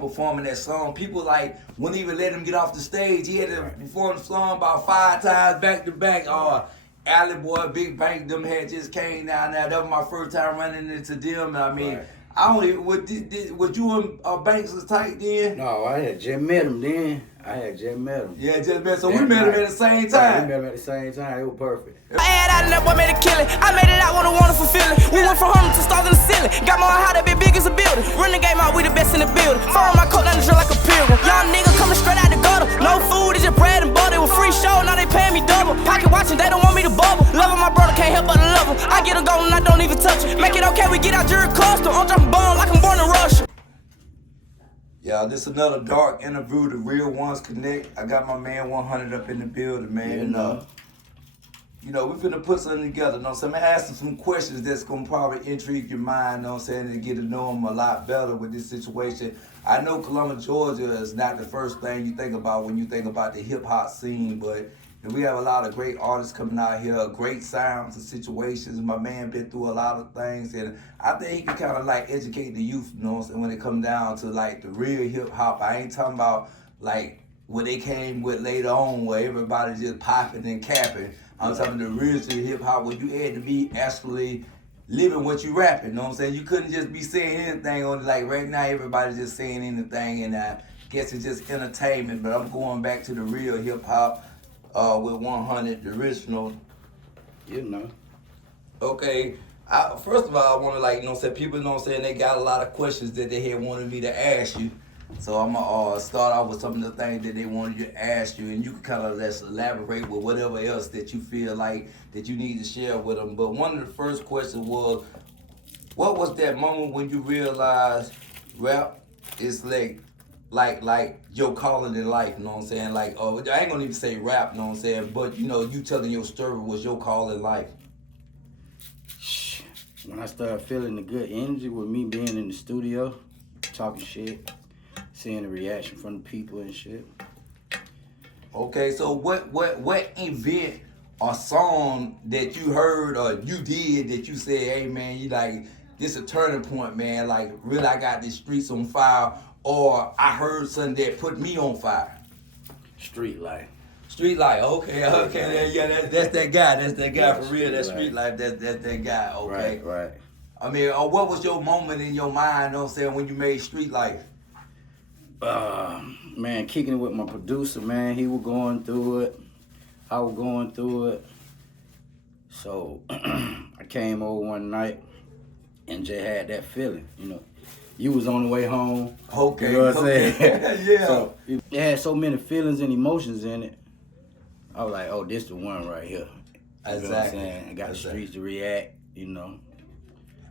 him performing that song. People like wouldn't even let him get off the stage. He had to perform the song about 5 times back to back. Alley Boy, Big Bank, them had just came down there. That was my first time running into them. I mean, I don't even, was you and Banks was tight then? No, I had just met him then. Yeah, just met. So we met him at the same time. We met him at the same time. It was perfect. I had out and that boy made a killing. I made it out with a wonderful feeling. We went from home to stars in the ceiling. Got more how that be big as a building. Run the game out, we the best in the building. Fire on my coat, down the drill like a pilgrim. Young nigga coming straight out the gutter. No food, it's just bread and butter. It was free show, now they paying me double. Pocket watching, they don't want me to bubble. Loving my brother, can't help but to love him. I get a goal and I don't even touch it. Make it okay, we get out jury custom. I'm dropping bomb like I'm born in Russia. Yeah, this is another dark interview, The Real Ones Connect. I got my man 100 up in the building, man. You know, we finna put something together, you know what I'm saying? I'm gonna ask him some questions that's gonna probably intrigue your mind, you know what I'm saying, and get to know him a lot better with this situation. I know Columbus, Georgia is not the first thing you think about when you think about the hip-hop scene, but we have a lot of great artists coming out here, great sounds and situations. My man been through a lot of things, and I think he can kind of like educate the youth, you know what I'm saying, when it comes down to like the real hip-hop. I ain't talking about like what they came with later on where everybody just popping and capping. I'm talking the real hip-hop where you had to be actually living what you rapping, you know what I'm saying? You couldn't just be saying anything on it. Like right now, everybody's just saying anything, and I guess it's just entertainment, but I'm going back to the real hip-hop. With 100, the original. You know. Okay, first of all, I want to like, you know what I'm saying, people, you know what I'm saying, they got a lot of questions that they had wanted me to ask you. So I'm going to start off with some of the things that they wanted you to ask you, and you can kind of let's elaborate with whatever else that you feel like that you need to share with them. But one of the first questions was, what was that moment when you realized rap is like your calling in life, you know what I'm saying? Like, I ain't gonna even say rap, you know what I'm saying? But, you know, you telling your story was your call in life. When I started feeling the good energy with me being in the studio, talking shit, seeing the reaction from the people and shit. Okay, so what event or song that you heard or you did that you said, hey, man, you like, this a turning point, man. Like, really, I got these streets on fire. Or I heard something that put me on fire. Street life. Street life, okay, yeah, that's that guy. That's that guy for real. That street life, that's that guy, okay. Right. I mean, what was your moment in your mind, you know what I'm saying, when you made Street Life? Man, kicking it with my producer, man. He was going through it. I was going through it. So I came over one night and just had that feeling, you know. You was on the way home. Okay. You know what I'm saying? Yeah. So it had so many feelings and emotions in it. I was like, oh, this the one right here. You know what I'm saying? I got the streets to react, you know.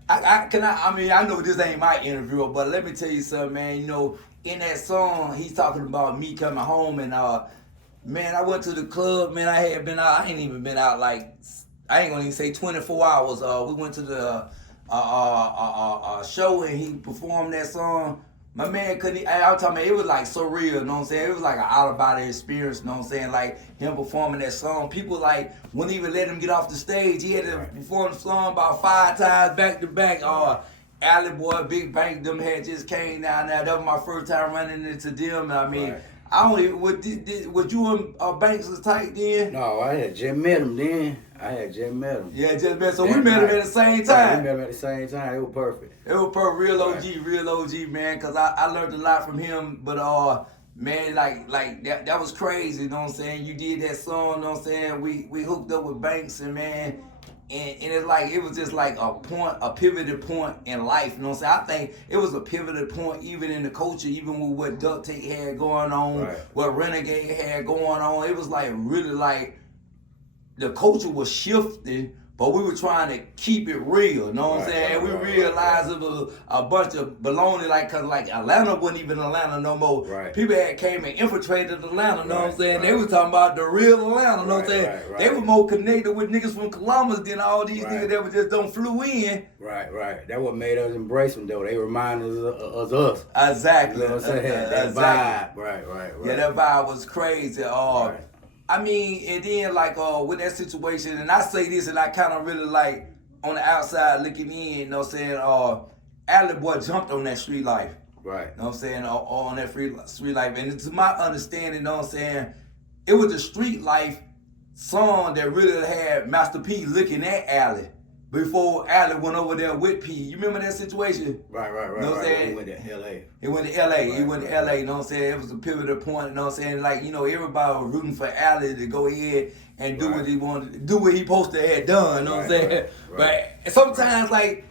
I mean, I know this ain't my interview, but let me tell you something, man. You know, in that song, he's talking about me coming home, and man, I went to the club, man. I had been out. I ain't even been out like, I ain't gonna even say 24 hours. We went to the show and he performed that song. My man couldn't, I was talking about, it was like surreal, you know what I'm saying? It was like an out of body experience, you know what I'm saying? Like him performing that song. People like wouldn't even let him get off the stage. He had to perform the song about 5 times back to back. Alley Boy, Big Bank, them had just came down there. That was my first time running into them. I mean, I don't even, was you and Banks was tight then? No, I had just met him then. Yeah, just met. So we met him at the same time. We met him at the same time. It was perfect. It was perfect. Real OG, man. Cause I learned a lot from him. But man, like that was crazy. You know what I'm saying? You did that song. You know what I'm saying? We hooked up with Banks and man. And it's like, it was just like a pivotal point in life, you know what I'm saying? I think it was a pivotal point even in the culture, even with what Duct Tape had going on, what Renegade had going on. It was like really like the culture was shifting, but we were trying to keep it real, you know what I'm saying? And we realized it was a bunch of baloney, like, cause like Atlanta wasn't even Atlanta no more. People had came and infiltrated Atlanta, you know what I'm saying? They was talking about the real Atlanta, you know what I'm saying? They were more connected with niggas from Columbus than all these niggas that were just don't flew in. Right. That what made us embrace them though. They reminded us of us. Exactly. You know what I'm saying? That vibe. Right. Yeah, that vibe was crazy. I mean, and then like with that situation, and I say this and I kind of really like on the outside looking in, you know what I'm saying? Alley Boy jumped on that street life. Right. You know what I'm saying? On that street life. And to my understanding, you know what I'm saying, it was the street life song that really had Master P looking at Allie before Allie went over there with P. You remember that situation? Right. You know what I'm saying? He went to L.A. He went to L.A. He went to L.A., you know what I'm saying? It was a pivotal point, you know what I'm saying? Like, you know, everybody was rooting for Allie to go ahead and do what he wanted, do what he supposed to have done, you know what I'm saying? But sometimes, like,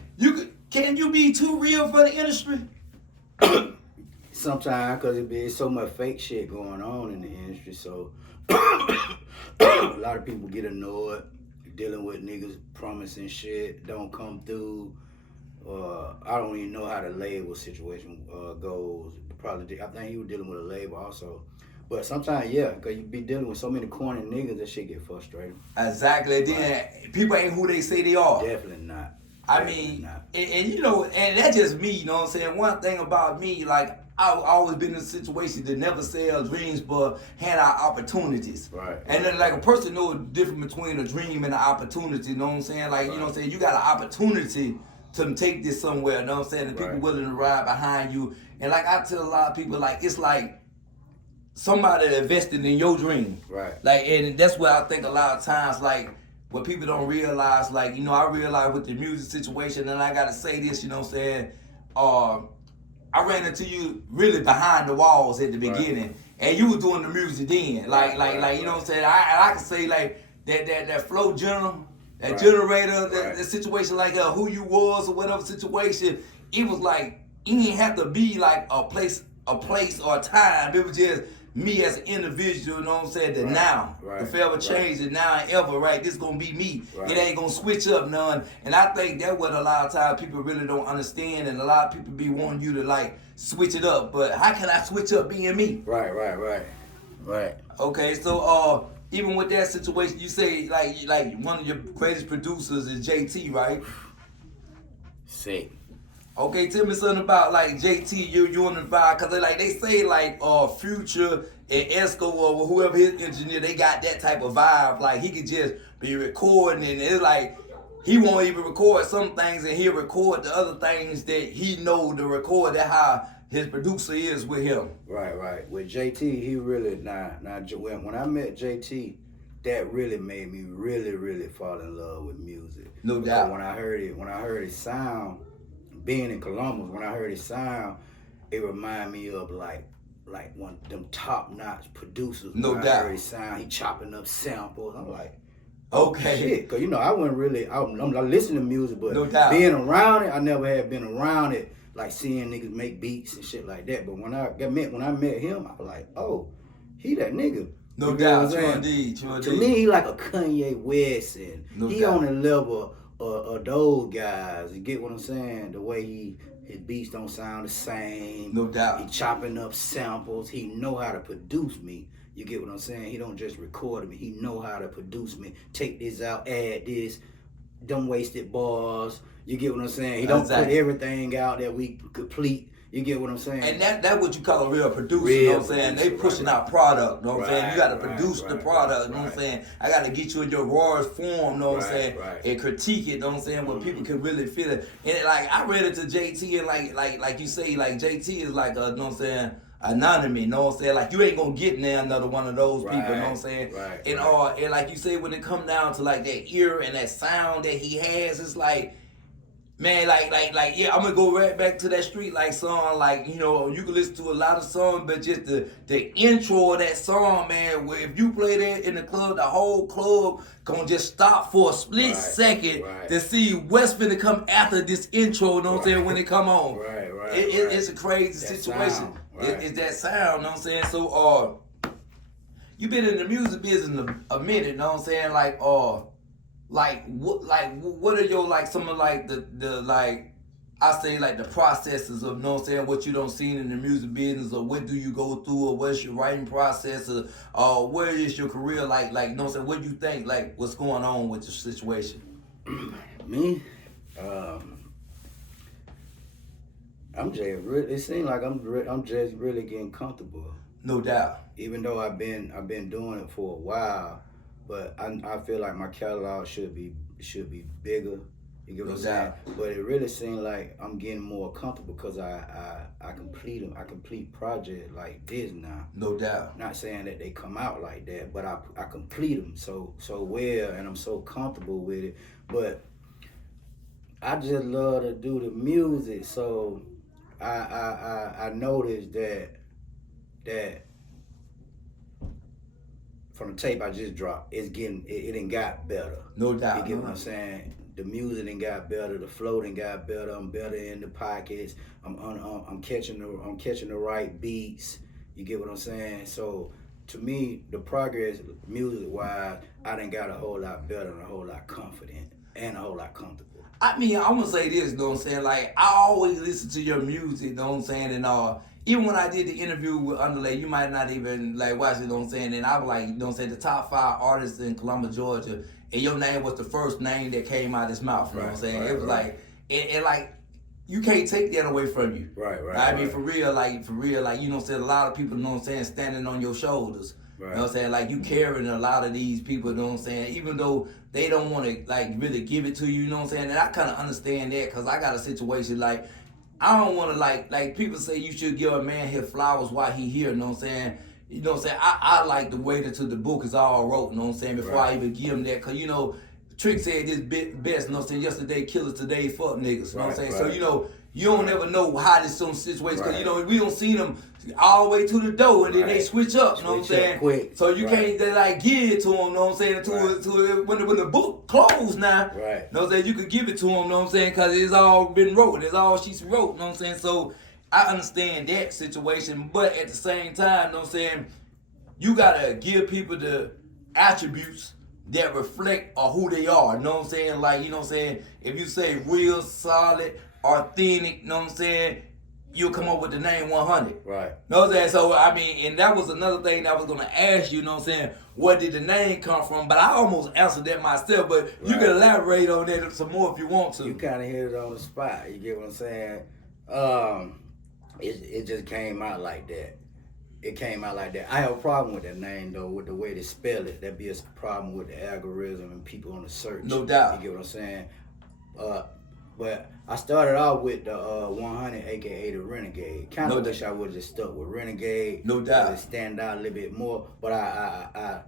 can you be too real for the industry? Sometimes, because it be so much fake shit going on in the industry, so a lot of people get annoyed dealing with niggas promising shit, don't come through. I don't even know how the label situation goes. Probably, I think he was dealing with a label also. But sometimes, yeah, because you be dealing with so many corny niggas, that shit get frustrating. Exactly. Then people ain't who they say they are. Definitely not. I mean, and you know, and that's just me, you know what I'm saying? One thing about me, like, I've always been in a situation to never sell dreams, but hand out opportunities. Right. And then, like, a person knows the difference between a dream and an opportunity, you know what I'm saying? Like, you know what I'm saying? You got an opportunity to take this somewhere, you know what I'm saying? And people willing to ride behind you. And, like, I tell a lot of people, like, it's like somebody invested in your dream. Right. Like, and that's where I think a lot of times, like, what people don't realize, like, you know, I realize with the music situation, and I gotta say this, you know what I'm saying? I ran into you really behind the walls at the beginning, and you were doing the music then. Like, you know what I'm saying? I can say, like, that flow general, that generator, that situation, like who you was or whatever situation, it was like, it didn't have to be like a place or a time. It was just me as an individual, you know what I'm saying, the now, the forever change, the now and ever, right? This gonna be me. It ain't gonna switch up none. And I think that's what a lot of times people really don't understand, and a lot of people be wanting you to like switch it up. But how can I switch up being me? Right. Okay, so even with that situation, you say like one of your greatest producers is JT, right? Sick. Okay, tell me something about like JT, you on the vibe, cause they say like Future and Esco or whoever his engineer, they got that type of vibe. Like he could just be recording, and it's like he won't even record some things, and he'll record the other things that he know to record. That's how his producer is with him. Right. With JT, he really when I met JT, that really made me really fall in love with music. No doubt. When I heard his sound. Being in Columbus, when I heard his sound, it reminded me of like one of them top-notch producers. No when doubt. I heard his sound, he chopping up samples. I'm like, okay. Shit. Cause you know, I wasn't really, I'm listening to music, but no doubt. Being around it, I never had been around it, like seeing niggas make beats and shit like that. But when I met him, I was like, oh, he that nigga. No doubt, true indeed. To me, he like a Kanye West, and he on the level of those guys. You get what I'm saying? The way his beats don't sound the same. No doubt. He chopping up samples. He know how to produce me. You get what I'm saying? He don't just record me. He know how to produce me. Take this out, add this. Don't wasted bars. You get what I'm saying? He don't put everything out that we complete. You get what I'm saying? And that's what you call a real producer, you know what I'm saying? They pushing out product, you know what I'm saying? You got to produce the product, you know what I'm saying? I got to get you in your rawest form, you know what I'm saying? And critique it, you know what I'm saying? Where people can really feel it. And like, I read it to JT, and like you say, like JT is like, you know what I'm saying? Anonymous, you know what I'm saying? Like, you ain't gonna get now another one of those people, you know what I'm saying? And like you say, when it come down to like that ear and that sound that he has, it's like, man, like, yeah, I'm gonna go right back to that street like song. Like, you know, you can listen to a lot of songs, but just the intro of that song, man, where if you play that in the club, the whole club gonna just stop for a split second to see what's finna come after this intro, you know what I'm saying, when it come on. It's a crazy situation. It's that sound, you know what I'm saying? So, you been in the music business a minute, you know what I'm saying? What are your like some of like the like I say like the processes of, you know what I'm saying, what you don't see in the music business, or what do you go through, or what's your writing process, or where is your career like you know what I'm saying, what do you think, like what's going on with your situation? Me? I'm just really, it seems like I'm just really getting comfortable. No doubt. Even though I've been doing it for a while, but I feel like my catalog should be bigger. You get what No I'm saying? doubt. But it really seems like I'm getting more comfortable because I complete them. I complete projects like this now. No doubt. Not saying that they come out like that, but I complete them so well, and I'm so comfortable with it. But I just love to do the music, so I noticed that from the tape I just dropped, it done got better. No doubt. You get what I'm saying? The music done got better, the flow done got better. I'm better in the pockets. I'm catching the right beats. You get what I'm saying? So to me, the progress music wise, I done got a whole lot better and a whole lot confident and a whole lot comfortable. I mean, I'm gonna say this, you know what I'm saying? Like, I always listen to your music, you know what I'm saying? And even when I did the interview with Underlay, you might not even like watch it, you know what I'm saying? And I was like, you know what I'm saying, the top 5 artists in Columbus, Georgia, and your name was the first name that came out of his mouth, you know what I'm saying? It was like, and like, you can't take that away from you. Right. I mean, for real, like, you know what I'm saying, a lot of people, you know what I'm saying, standing on your shoulders. Right. You know what I'm saying? Like, you carrying a lot of these people, you know what I'm saying? Even though they don't want to, like, really give it to you, you know what I'm saying? And I kind of understand that because I got a situation, like, I don't want to, like people say you should give a man his flowers while he here, you know what I'm saying? You know what I'm saying? I like to wait until the book is all wrote, you know what I'm saying, before I even give him that. Because, you know, Trick said this best, you know what I'm saying? Yesterday, killers, today, fuck niggas, you know what I'm saying? So, you know, you don't never know how this some situations, because, you know, we don't see them all the way to the door and then they switch up, you know what I'm saying? Quick. So you can't like give it to them, you know what I'm saying? To when the book closed now, you know what I'm saying? You could give it to them, you know what I'm saying? Because it's all been wrote, it's all she wrote, you know what I'm saying? So I understand that situation, but at the same time, you know what I'm saying? You gotta give people the attributes that reflect on who they are, you know what I'm saying? Like, you know what I'm saying? If you say real, solid, authentic, you know what I'm saying? You'll come up with the name 100. Right. Know what I'm saying? So, I mean, and that was another thing that I was going to ask you, know what I'm saying? Where did the name come from? But I almost answered that myself, but you can elaborate on that some more if you want to. You kind of hit it on the spot. You get what I'm saying? It just came out like that. It came out like that. I have a problem with that name, though, with the way they spell it. That'd be a problem with the algorithm and people on the search. No doubt. You get what I'm saying? But I started out with the 100, aka the Renegade. Kind of wish I would have just stuck with Renegade. No doubt. To stand out a little bit more. But I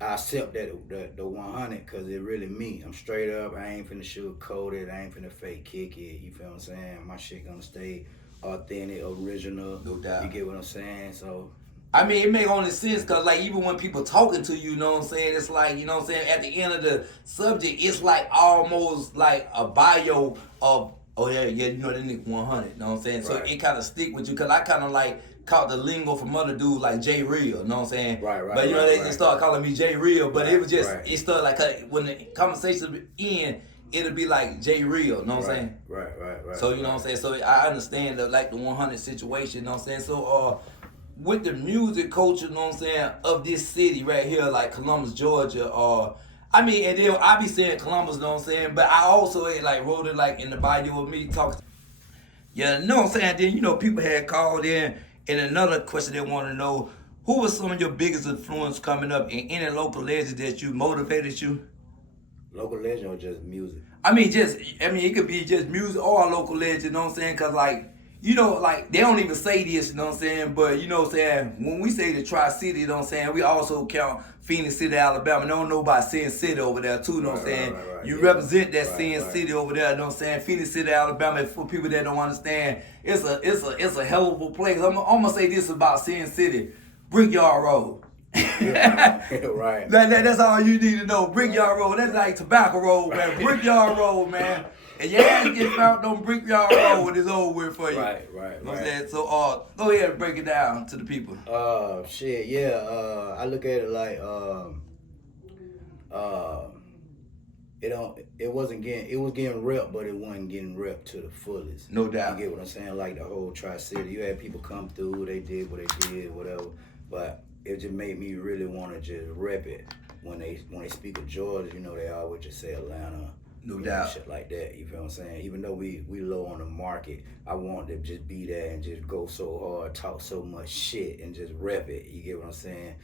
accept that the 100 because it really me. I'm straight up. I ain't finna sugarcoat it. I ain't finna fake kick it. You feel what I'm saying? My shit gonna stay authentic, original. No doubt. You get what I'm saying? So. I mean, it make only sense because, like, even when people talking to you, you know what I'm saying? It's like, you know what I'm saying? At the end of the subject, it's like almost like a bio of, oh, yeah, you know, that nigga 100, you know what I'm saying? So it kind of stick with you because I kind of like caught the lingo from other dudes like J Real, you know what I'm saying? Right. But, you know, they just started calling me J Real, but it was just, Right. it started like, when the conversation end, it'll be like J Real, you know what I'm saying? Right. So, you know what I'm saying? So I understand the 100 situation, you know what I'm saying? So, with the music culture, you know what I'm saying, of this city right here, like Columbus, Georgia, I mean, and then I be saying Columbus, you know what I'm saying, but I also like wrote it like in the bio of me talking. Yeah, you know what I'm saying? Then, you know, people had called in, and another question they want to know, who was some of your biggest influence coming up in any local legends that you motivated you? Local legend or just music? I mean, it could be just music or a local legend, you know what I'm saying? Because, like, you know, like, they don't even say this, you know what I'm saying? But, you know what I'm saying, when we say the Tri-City, you know what I'm saying, we also count Phoenix City, Alabama. Don't know about Sin City over there, too, you know what I'm saying? You represent that Sin City over there, you know what I'm saying? Phoenix City, Alabama, for people that don't understand, it's a hell of a place. I'm going to say this about Sin City. Brickyard Road. Right. That's all you need to know. Brickyard Road. That's like Tobacco Road, man. Brickyard Road, man. And your ass get found on Brickyard Road when it's over with for you. Right. You know what I'm saying? So, go ahead and break it down to the people. Shit, yeah. I look at it like, it was getting rep, but it wasn't getting rep to the fullest. No doubt. You get what I'm saying? Like the whole Tri-City. You had people come through, they did what they did, whatever. But it just made me really want to just rep it. When they speak of Georgia, you know, they always just say Atlanta. No doubt. Shit like that, you feel what I'm saying? Even though we low on the market, I want to just be there and just go so hard, talk so much shit, and just rep it. You get what I'm saying?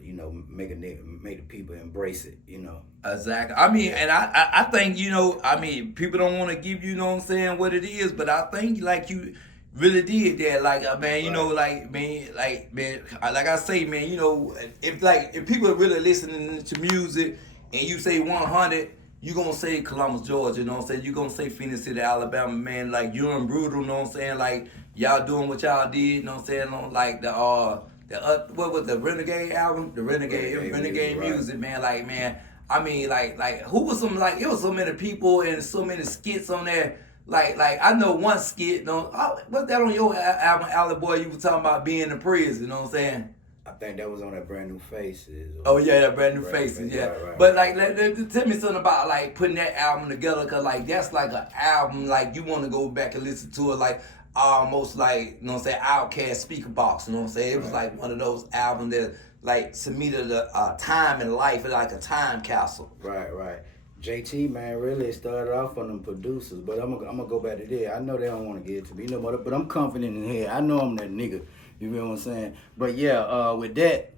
you know, make the people embrace it, you know. Exactly. I mean, and I think, you know, I mean, people don't want to give you know what I'm saying, what it is, but I think like you really did that. Like, man, you know, like, man, like I say, man, you know, if people are really listening to music and you say 100, you gonna say Columbus, Georgia, you know what I'm saying? You gonna say Phoenix City, Alabama, man, like you're in Brutal, you know what I'm saying? Like, y'all doing what y'all did, you know what I'm saying? On like what was the Renegade album? The Renegade music, man. Like, man, I mean, like who was some, like, it was so many people and so many skits on there. Like I know one skit, what's that on your album, Alley Boy? You were talking about being in prison, you know what I'm saying? I think that was on that Brand New Faces. Oh yeah, that Brand New Faces, yeah. Right. But like, tell me something about like putting that album together, cause like that's like an album, like you want to go back and listen to it, like almost like, you know what I'm saying, Outkast Speaker Box, you know what I'm saying? It was like one of those albums that like cemented a time in life, like a time capsule. Right. JT, man, really started off on them producers, but I'm gonna go back to there. I know they don't want to get it to me, you know, but I'm confident in here. I know I'm that nigga. You feel what I'm saying? But yeah, with that,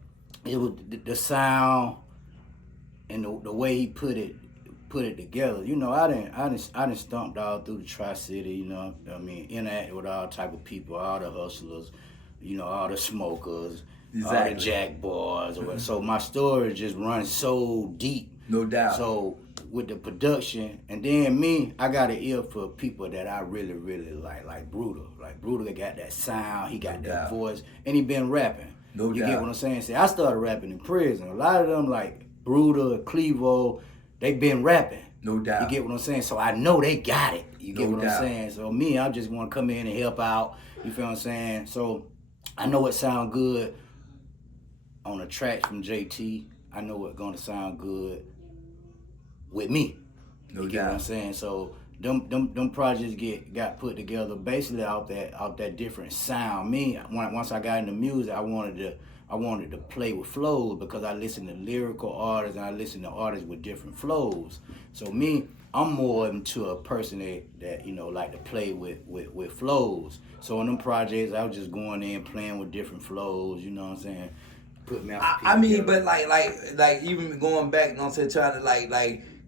it was the sound and the way he put it together. You know, I didn't stomped all through the Tri-City. You know, I mean, interacted with all type of people, all the hustlers, you know, all the smokers, all the jack boys. So my story just runs so deep. No doubt. So with the production, and then me, I got an ear for people that I really, really like Brutal. Like Brutal got that sound, he got that voice, and he been rapping. No doubt. You get what I'm saying? See, I started rapping in prison. A lot of them, like Brutal, Clevo, they been rapping. No doubt. You get what I'm saying? So I know they got it. You get what I'm saying? So me, I just want to come in and help out. You feel what I'm saying? So I know it sound good on the tracks from JT. I know it's gonna sound good with me. No you get what I'm saying? So them projects got put together basically out that different sound. Me, once I got into music, I wanted to play with flows because I listen to lyrical artists and I listen to artists with different flows. So me, I'm more into a person that you know like to play with flows. So on them projects, I was just going in playing with different flows. You know what I'm saying? Put me. I mean, but like even going back, you know what I'm saying, trying to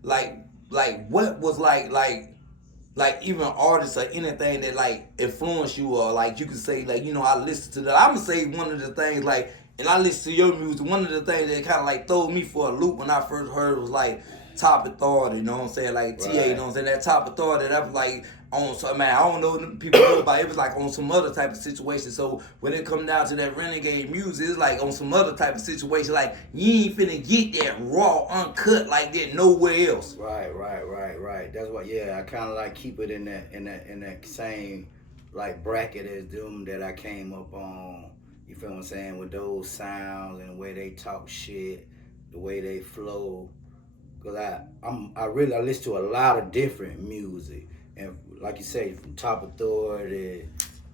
like what was like even artists or anything that like influenced you, or like you could say like, you know, I listen to that. I'm gonna say one of the things like, and I listen to your music, one of the things that kind of like threw me for a loop when I first heard it was like Top Authority, you know what I'm saying, like TA, you know what I'm saying, that Top Authority, that was like on some, man, I don't know if people know about it, was like on some other type of situation. So when it come down to that Renegade music, it's like on some other type of situation, like you ain't finna get that raw, uncut like that nowhere else. Right. That's what, yeah, I kind of like keep it in that same like bracket as them that I came up on. You feel what I'm saying? With those sounds and the way they talk shit, the way they flow. Cause I listen to a lot of different music, and like you say, from Top Authority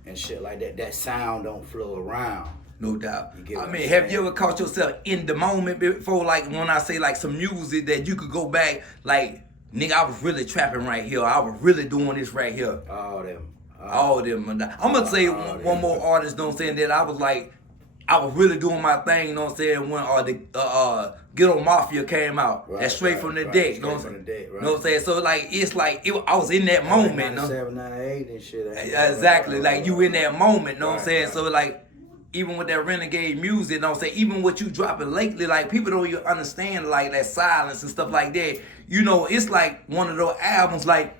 and shit like that. That sound don't flow around. No doubt. I mean, have you ever caught yourself in the moment before, like when I say like some music that you could go back, like, nigga, I was really trapping right here. I was really doing this right here. All them. I'm gonna say one more artist, you know what I'm saying, that I was really doing my thing, you know what I'm saying, when the Ghetto Mafia came out. Right, that's straight from the deck, you know what I'm saying? You know what I'm saying? So like it's like I was in that moment, 97, 98 and shit. Exactly, like you in that moment, you know what I'm saying? So like even with that Renegade music, you know what I'm saying, even what you dropping lately, like people don't even understand like that silence and stuff like that. You know, it's like one of those albums like,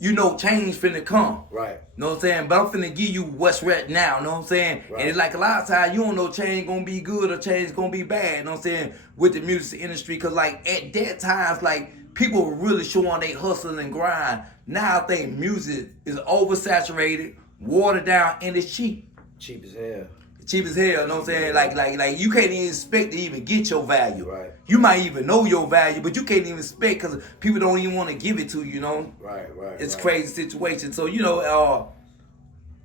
you know, change finna come. Right. Know what I'm saying? But I'm finna give you what's right now, know what I'm saying? Right. And it's like a lot of times you don't know change gonna be good or change gonna be bad, know what I'm saying, with the music industry. Cause like at that times, like people were really showing they hustle and grind. Now I think music is oversaturated, watered down, and it's cheap. Cheap as hell. Cheap as hell, you know what I'm saying? Like you can't even expect to even get your value. Right. You might even know your value, but you can't even expect because people don't even want to give it to you, you know? Right. It's a crazy situation. So, you know,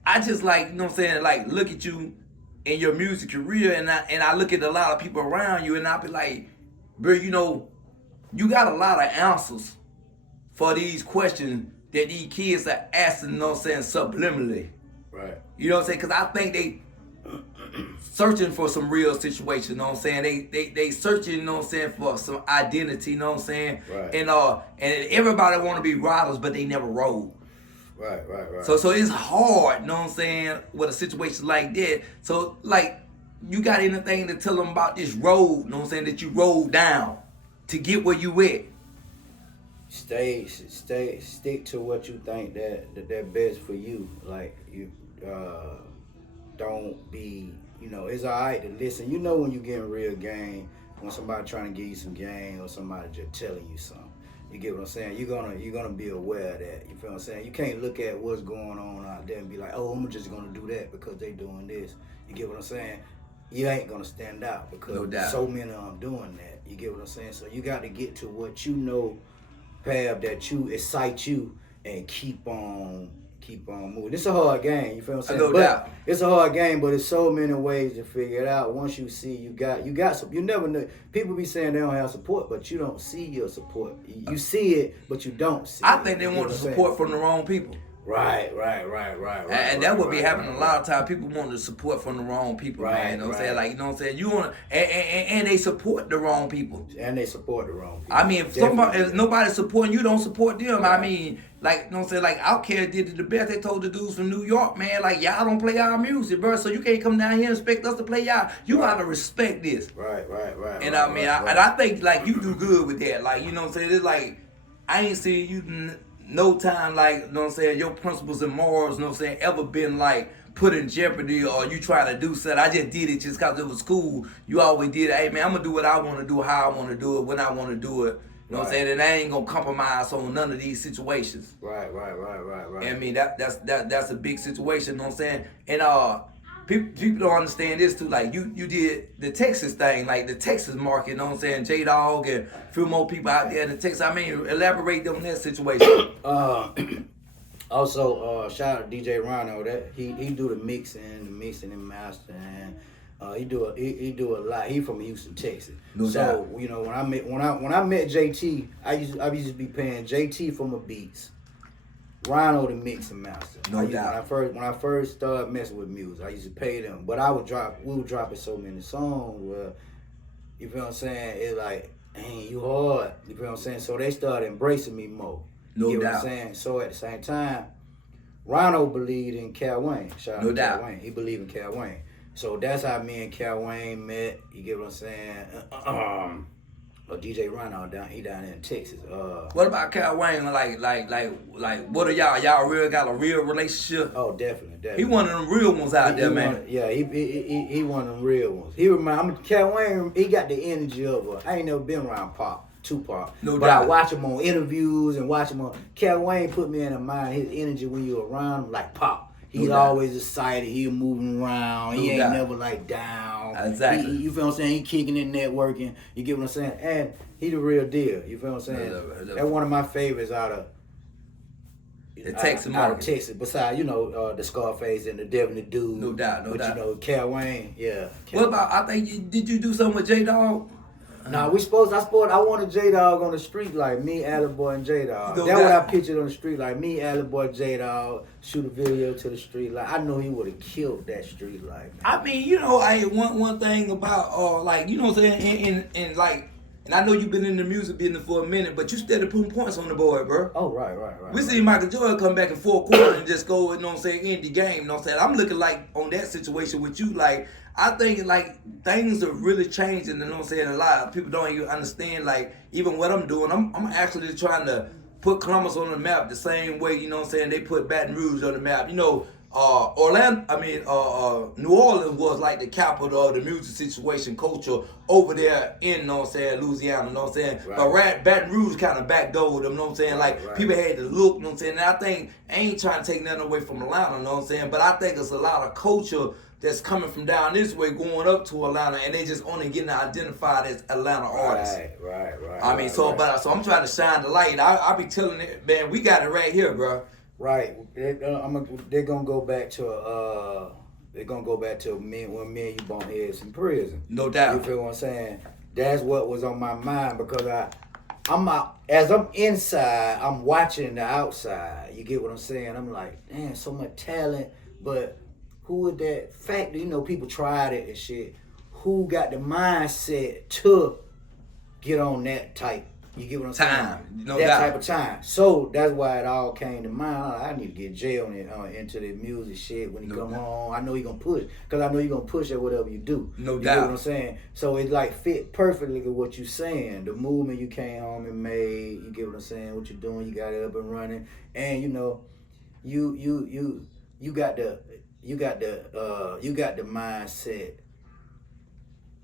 I just like, you know what I'm saying, like look at you in your music career and I look at a lot of people around you and I be like, bro, you know, you got a lot of answers for these questions that these kids are asking, you know what I'm saying, subliminally. Right. You know what I'm saying? Because I think they searching for some real situation, you know what I'm saying? They searching, you know what I'm saying, for some identity, you know what I'm saying? Right. And everybody want to be riders, but they never rode. Right. So it's hard, you know what I'm saying, with a situation like that. So, like, you got anything to tell them about this road, you know what I'm saying, that you rode down to get where you at? Stick to what you think that best for you. Like, you don't be, you know, it's all right to listen. You know when you getting real game, when somebody trying to give you some game or somebody just telling you something. You get what I'm saying? You're gonna be aware of that. You feel what I'm saying? You can't look at what's going on out there and be like, oh, I'm just gonna do that because they doing this. You get what I'm saying? You ain't gonna stand out because so many of them doing that. You get what I'm saying? So you got to get to what you know, path that you excite you, and keep on moving. It's a hard game, you feel what I'm saying? No doubt. It's a hard game, but there's so many ways to figure it out. Once you see you got some, you never know. People be saying they don't have support, but you don't see your support. You see it, but you don't see I it. think they want the support from the wrong people. Right. And that would be happening a lot of times. People want the support from the wrong people, man. You know what I'm saying? Like, you know what I'm saying? You want to, and they support the wrong people. And they support the wrong people. I mean, if nobody's supporting you, don't support them. Right. I mean, like, you know what I'm saying? Like, Outkast did it the best. They told the dudes from New York, man, like, y'all don't play our music, bro. So you can't come down here and expect us to play y'all. You gotta respect this. Right. And I mean, and I think, like, you do good with that. Like, you know what I'm saying? It's like, I ain't seen you no time, like, you know what I'm saying, your principles and morals, you know what I'm saying, ever been, like, put in jeopardy or you trying to do something. I just did it just because it was cool. You always did it. Hey, man, I'm going to do what I want to do, how I want to do it, when I want to do it. You know what I'm saying? And I ain't going to compromise on none of these situations. Right. And I mean, that's a big situation, you know what I'm saying? And people don't understand this too. Like, you did the Texas thing, like the Texas market, you know what I'm saying? J-Dog and a few more people out there in the Texas. I mean, elaborate on that situation. Also, shout out to DJ Rhino. That he do the mixing and mastering. He do a lot. He from Houston, Texas. No doubt. You know, when I met JT, I used to be paying JT for my beats. Rhino the mix and master. No doubt. When I first started messing with music, I used to pay them, but we were dropping so many songs where, you feel what I'm saying? It's like, dang, you hard. You feel what I'm saying? So they started embracing me more. No you know doubt. What I'm saying? So at the same time, Rhino believed in Cal Wayne. Shout out to Cal Wayne. He believed in Cal Wayne. So that's how me and Cal Wayne met. You get what I'm saying? DJ Rhino down in Texas. What about Cal Wayne? Like, what are y'all? Y'all really got a real relationship? Oh, definitely. He one of them real ones out there, man. He one of them real ones. Cal Wayne. He got the energy of I ain't never been around Tupac. No but doubt. I watch him on interviews and watch him on. Cal Wayne put me in the mind. His energy when you around him, like Pop. He's always excited. He moving around. He ain't never like down. Exactly. You feel what I'm saying? He kicking and networking. You get what I'm saying? And he the real deal. You feel what I'm saying? That's one of my favorites out of Texas market. Out of Texas. Besides, you know, the Scarface and the Devin the Dude. No doubt. But you know, Cal Wayne, yeah. What about? I think did you do something with J-Dog? Nah, I wanted J-Dog on the street like me, Alley Boy, and J-Dog. That's what I pictured on the street, like me, Alley Boy, J-Dog, shoot a video to the street. Like, I know he would have killed that street life. I mean, you know, one thing about, like, you know what I'm saying, and like, and I know you've been in the music business for a minute, but you steady putting points on the board, bro. Oh, right. We see Michael Jordan come back in fourth quarter and just go, you know what I'm saying, end the game, you know what I'm saying? I'm looking like on that situation with you, like, I think, like, things are really changing, you know what I'm saying? A lot of people don't even understand, like, even what I'm doing. I'm actually trying to put Columbus on the map the same way, you know what I'm saying, they put Baton Rouge on the map. You know, New Orleans was like the capital of the music situation culture over there in, you know what I'm saying, Louisiana, you know what I'm saying? Right. But Baton Rouge kind of backdoored them, you know what I'm saying? Like, people had to look, you know what I'm saying? And I think, I ain't trying to take nothing away from Atlanta, you know what I'm saying? But I think it's a lot of culture that's coming from down this way going up to Atlanta, and they just only getting identified as Atlanta artists. Right. I mean, so I'm trying to shine the light. I be telling it, man, we got it right here, bro. Right. They're gonna go back to when me and you bumped heads in prison. No doubt. You feel what I'm saying? That's what was on my mind because I'm out, as I'm inside, I'm watching the outside. You get what I'm saying? I'm like, damn, so much talent, but who is that factor? You know, people tried it and shit. Who got the mindset to get on that type? You get what I'm saying? Time, no that doubt. type of time. So that's why it all came to mind. I need to get Jay on it into the music shit when he come home. I know he gonna push, cause I know he gonna push at whatever you do. No you doubt. Get what I'm saying? So it like fit perfectly with what you saying. The movement you came home and made. You get what I'm saying? What you doing? You got it up and running, and you know, you got the mindset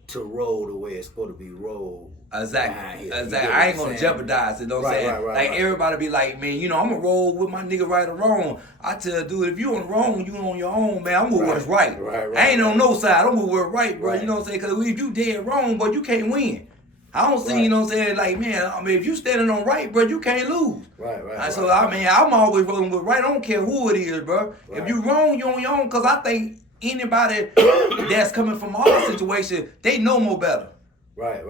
to roll the way it's supposed to be rolled. Exactly. I ain't gonna jeopardize it, know what I'm saying? Right. Everybody be like, man, you know, I'm gonna roll with my nigga right or wrong. I tell dude, if you on the wrong, you on your own, man. I'm with what's right. I ain't on no side. I'm with what's right, bro. You know what I'm saying? Cause if you dead wrong, bro, you can't win. I don't see, you know what I'm saying, like, man, I mean, if you standing on right, bro, you can't lose. So, I mean, I'm always rolling with right. I don't care who it is, bro. If you wrong, you on your own. Cause I think anybody that's coming from our situation, they know more better.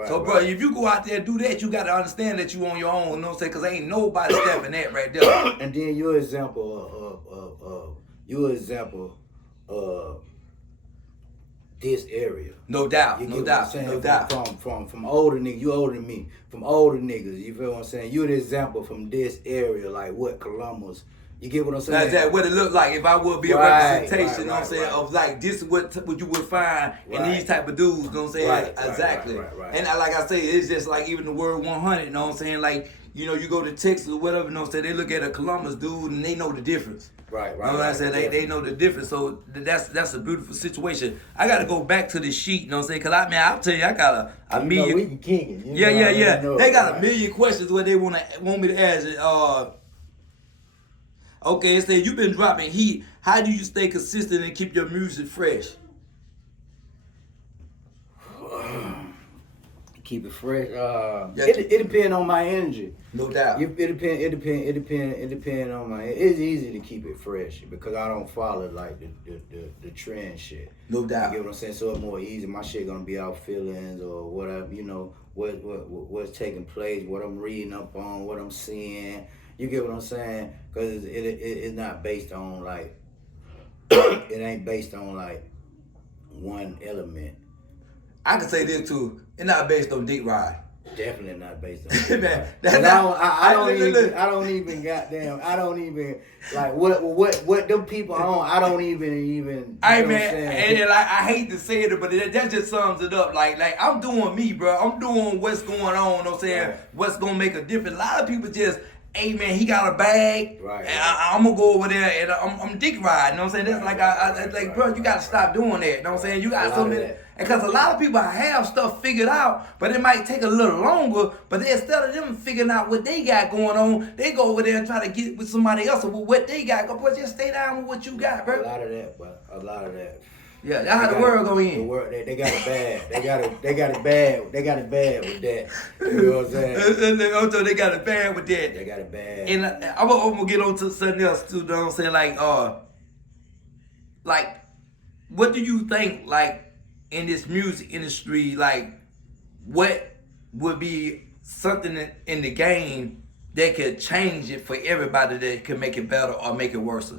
So, bro, if you go out there and do that, you got to understand that you on your own, you know what I'm saying? Because ain't nobody stepping that right there. And then your example of this area. No doubt, You no get doubt, what I'm saying? no doubt. From older niggas, you older than me. From older niggas, you feel what I'm saying? You're the example from this area, like what Columbus. You get what I'm saying? That's that what it look like if I would be a representation, you know what I'm saying, of like this is what you would find in these type of dudes, you know what I'm saying? Exactly. And like I say, it's just like even the word 100, you know what I'm saying? Like, you know, you go to Texas or whatever, you know what I'm saying? They look at a Columbus dude and they know the difference. You know what I'm saying? They know the difference. So that's a beautiful situation. I got to go back to the sheet, you know what I'm saying? Because I'll tell you, I got a million. We can king it. Yeah. They got a million questions where they want me to ask it. Okay, it said you've been dropping heat. How do you stay consistent and keep your music fresh? Keep it fresh. It depends on my energy. No doubt. It depends on my. It's easy to keep it fresh because I don't follow like the trend shit. No doubt. You get what I'm saying? So it's more easy. My shit gonna be out feelings or whatever. You know what's taking place, what I'm reading up on, what I'm seeing. You get what I'm saying? Because it's not based on like, it ain't based on like one element. I can say this too. It's not based on dick ride. Definitely not based on. Man, I don't even like what them people on. I don't even. Hey man, and like I hate to say it, but that just sums it up. Like I'm doing me, bro. I'm doing what's going on. You know what I'm saying? What's gonna make a difference? A lot of people just. Hey man, he got a bag. And I'm gonna go over there and I'm dick riding. You know what I'm saying? That's like, bro, you gotta stop doing that. You know what I'm saying? You got so many. Because a lot of people have stuff figured out, but it might take a little longer. But instead of them figuring out what they got going on, they go over there and try to get with somebody else with what they got. But just stay down with what you got, bro. A lot of that. Yeah, that's how the world go in. The world, they got it bad. They got it bad. They got it bad with that. You know what I'm saying? They got it bad with that. They got it bad. And I'm gonna get on to something else too. You know what I'm saying? Like, what do you think? Like, in this music industry, like, what would be something in the game that could change it for everybody that could make it better or make it worse?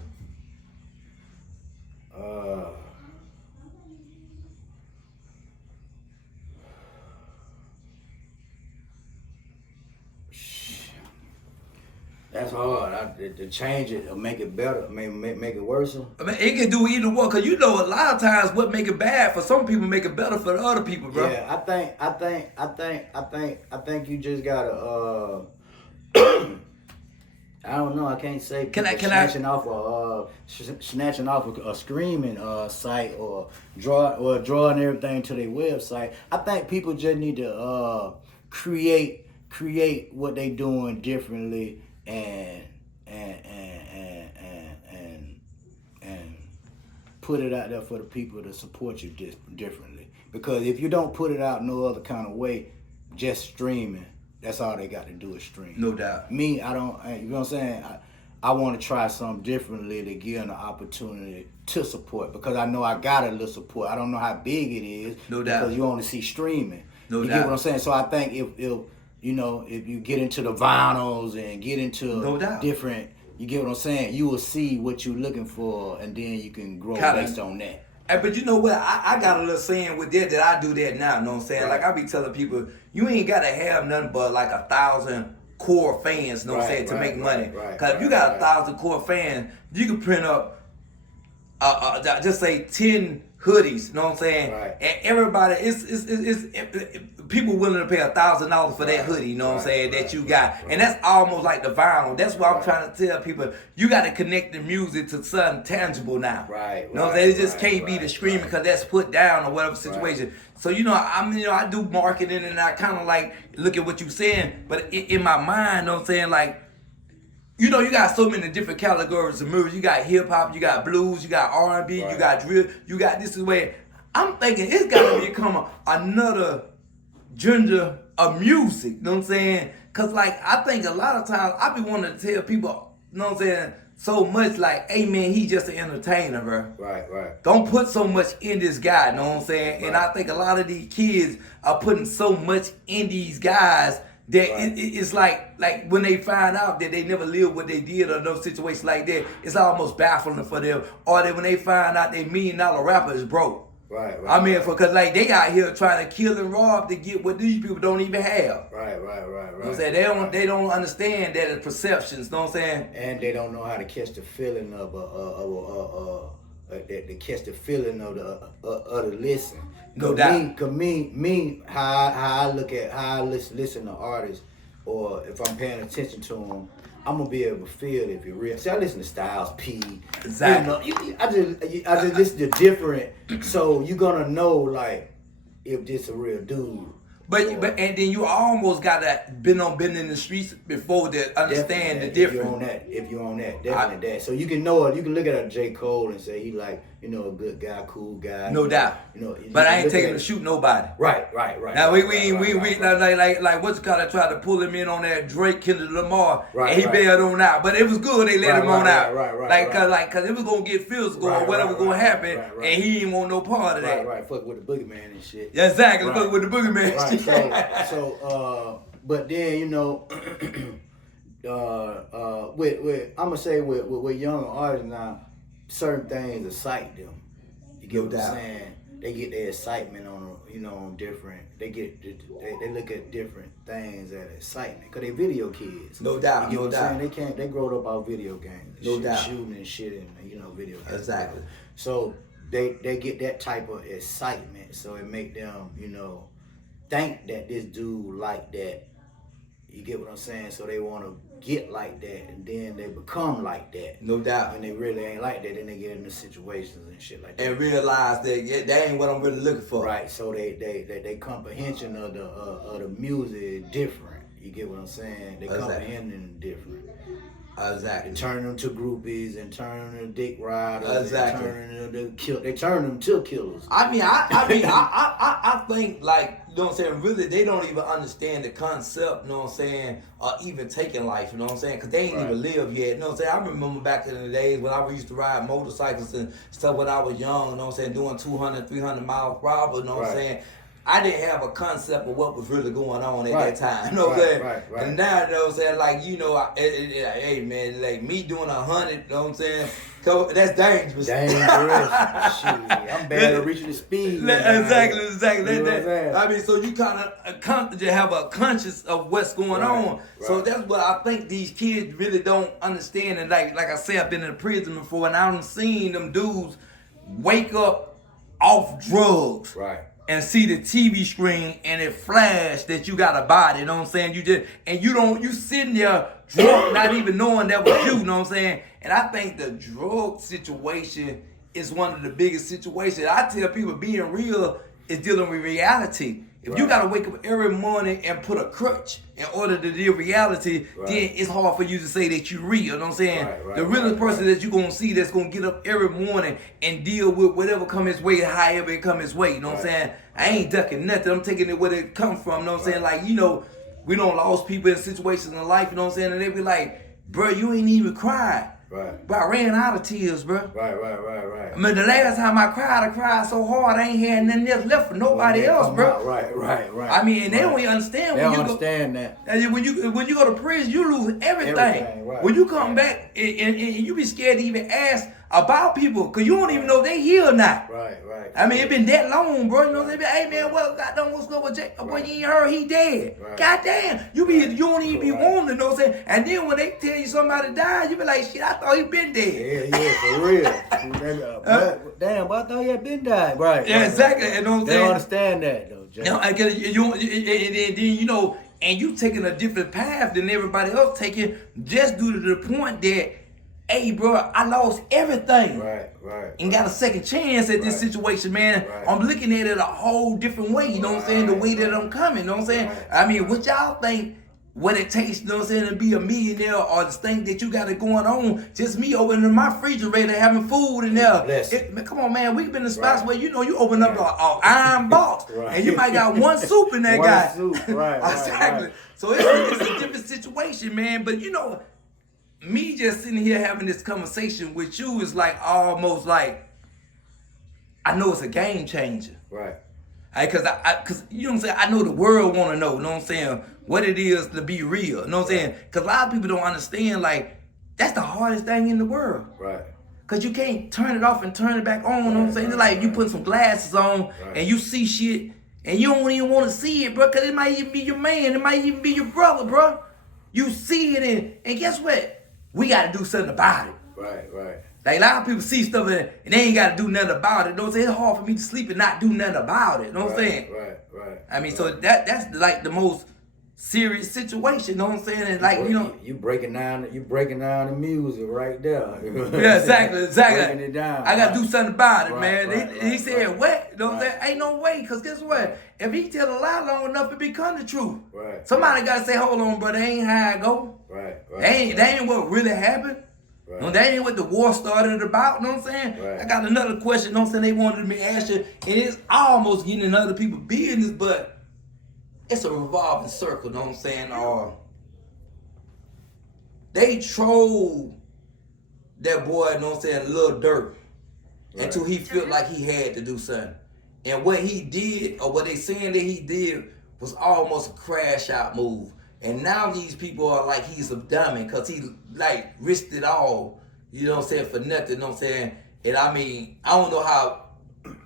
That's hard. To change it or make it better, make it worse. I mean, it can do either one. Cause you know, a lot of times what make it bad for some people make it better for the other people, bro. Yeah, I think you just gotta. I don't know. I can't say. Snatching off a screaming site or drawing everything to their website. I think people just need to create what they doing differently and put it out there for the people to support you differently. Because if you don't put it out no other kind of way, just streaming, that's all they got to do is stream. No doubt. Me, I don't, you know what I'm saying? I want to try something differently to give an opportunity to support because I know I got a little support. I don't know how big it is. No doubt. Because you only see streaming. No you doubt. Get what I'm saying? So I think if you know, if you get into the vinyls and get into no doubt. different You get what I'm saying? You will see what you're looking for, and then you can grow based on that. Hey, but you know what? I got a little saying with that I do that now. You know what I'm saying? Like I be telling people, you ain't gotta have nothing but like 1,000 core fans. You know what I'm saying? To make money. Cause if you got 1,000 core fans, you can print up, just say 10 hoodies. You know what I'm saying? Right. And everybody, it's people willing to pay $1,000 for that hoodie. You know what I'm saying? That you got, and that's almost like the vinyl. That's why I'm trying to tell people, you got to connect the music to something tangible now. Right. You know what I'm saying? It just can't be the streaming because that's put down or whatever situation. So I do marketing and I kind of like look at what you're saying, but in my mind, you know what I'm saying, like. You got so many different categories of music. You got hip hop, you got blues, you got R&B, you got drill, you got this way. I'm thinking it's got to become another genre of music. You know what I'm saying? Cause like I think a lot of times I be wanting to tell people, you know what I'm saying, so much like, hey man, he just an entertainer, bro. Right. Don't put so much in this guy. You know what I'm saying? Right. And I think a lot of these kids are putting so much in these guys. That it's like when they find out that they never lived what they did or no situation like that, it's almost baffling for them. Or that when they find out they $1 million rapper is broke. Right. I mean, because like they out here trying to kill and rob to get what these people don't even have. Right. You know what I'm saying? They don't understand that it's perceptions. You know what I'm saying? And they don't know how to catch the feeling of to catch the feeling of the listen. No doubt. Me, how I look at how I listen to artists, or if I'm paying attention to them, I'm gonna be able to feel it if you're real. See, I listen to Styles P. Exactly. I just listen to different, so you're gonna know like if this a real dude. But and then you almost gotta been in the streets before to understand the difference. If you're on that, definitely that. So you can know it. You can look at a J. Cole and say he like, a good guy, cool guy. No doubt. But I ain't taking to shoot nobody. Right. Now we like what's called? I tried to pull him in on that Drake, Kendrick Lamar, and he bailed on out. But it was good they let him on out. Cause it was gonna get physical or whatever was gonna happen, and he didn't want no part of that. Right. Fuck with the boogeyman and shit. Yeah, exactly. Fuck with the boogeyman. Right. So, but then with I'm gonna say with young artists now, certain things excite them. You get what I'm saying? They get their excitement on different. They look at different things that excite me because they video kids. No doubt. You get what I'm saying? They growed up out video games. Doubt. Shooting and shit and video games. Exactly. So they get that type of excitement. So it make them think that this dude like that. You get what I'm saying? So they want to get like that, and then they become like that. No doubt. When they really ain't like that, then they get into situations and shit like that. And realize that that ain't what I'm really looking for. Right. So they comprehension of the music is different. You get what I'm saying? They comprehending different. Exactly. And turn them to groupies and turn them to dick riders. Exactly. They turn them to killers. I mean, I think like, you know what I'm saying, really they don't even understand the concept, you know what I'm saying, or even taking life, you know what I'm saying, because they ain't even lived yet, you know what I'm saying. I remember back in the days when I used to ride motorcycles and stuff when I was young, you know what I'm saying, doing 200, 300 miles per hour, you know what I'm saying. I didn't have a concept of what was really going on at that time. You know what I'm saying? Right. And now, you know what I'm saying, like, hey, man, like me doing 100, you know what I'm saying? That's dangerous. Shit, I'm bad at reaching the speed. Exactly. You know I mean, so you kind of have a conscious of what's going on. Right. So that's what I think these kids really don't understand. And like I said, I've been in prison before, and I've seen them dudes wake up off drugs. Right. And see the TV screen and it flash that you got a body, you know what I'm saying? You sitting there drunk, not even knowing that was you know what I'm saying? And I think the drug situation is one of the biggest situations. I tell people being real is dealing with reality. If you gotta wake up every morning and put a crutch in order to deal with reality, then it's hard for you to say that you're real, you know what I'm saying? The realest person that you're gonna see that's gonna get up every morning and deal with whatever come his way, however it come his way, you know what I'm saying? I ain't ducking nothing, I'm taking it where it come from, you know what I'm saying? Like, we don't lost people in situations in life, you know what I'm saying? And they be like, bro, you ain't even cried. Right. But I ran out of tears, bro. Right. I mean, the last time I cried so hard, I ain't had nothing else left for nobody else, bro. Out. Right. I mean, and they don't even understand. They don't understand that. And when you go to prison, you lose everything. Right. When you come back, and you be scared to even ask about people, because you don't even know if they here or not. Right. I mean, it been that long, bro. You know what I'm saying? Hey, man, what's going with Jake? Boy, you ain't heard he dead. Right. Goddamn. You don't even be wanting to know what I'm saying? And then when they tell you somebody died, you be like, shit, I thought he been dead. Yeah, for real. Damn, but I thought he had been died. Right. Yeah, exactly. You know what I'm They saying? don't understand that, though, Jay. You know, and then, you know, and you taking a different path than everybody else taking, just due to the point that, hey, bro, I lost everything. Right. And got a second chance at this situation, man. Right. I'm looking at it a whole different way, you know what I'm saying? The way that I'm coming, you know what I'm saying? Right. I mean, what y'all think what it takes, you know what I'm saying, to be a millionaire, or the thing that you got it going on? Just me opening my refrigerator, having food in there. Man, come on, man, we've been in spots where, you know, you open up an iron box, and you might got one soup in that guy. Soup. Exactly. Right. So it's a different situation, man. But, you know, me just sitting here having this conversation with you is like almost like, I know it's a game changer. Right. Cause you know what I'm saying, I know the world wanna know, you know what I'm saying, what it is to be real, you know what I'm saying? Cause a lot of people don't understand, like, that's the hardest thing in the world. Right. Cause you can't turn it off and turn it back on, you know what I'm saying? It's like you put some glasses on and you see shit and you don't even wanna see it, bro, cause it might even be your man, it might even be your brother, bro. You see it and guess what? We gotta do something about it. Right. Like, a lot of people see stuff and they ain't gotta do nothing about it. You know what I'm saying? It's hard for me to sleep and not do nothing about it. You know what I'm saying? Right. I mean, so that's like the most serious situation. You know what I'm saying? And like, you know, you breaking down the music right there. yeah, exactly. Breaking it down. I gotta do something about it, Right, man. He said, what? You know what I'm Right. saying? Ain't no way, cause guess what? If he tell a lie long enough, it become the truth. Right. Somebody gotta say, hold on, bro, that ain't how it go. Right. That ain't what really happened. Right. No, that ain't what the war started about, you know what I'm saying? Right. I got another question, you know what I'm saying, they wanted me to ask you, and it's almost getting in other people's business, but it's a revolving circle, you know what I'm saying? They trolled that boy, you know what I'm saying, Lil Durk, until he felt like he had to do something. And what he did, or what they saying that he did, was almost a crash out move. And now these people are like he's a dummy because he like risked it all, you know what I'm saying, for nothing, you know what I'm saying? And I mean, I don't know how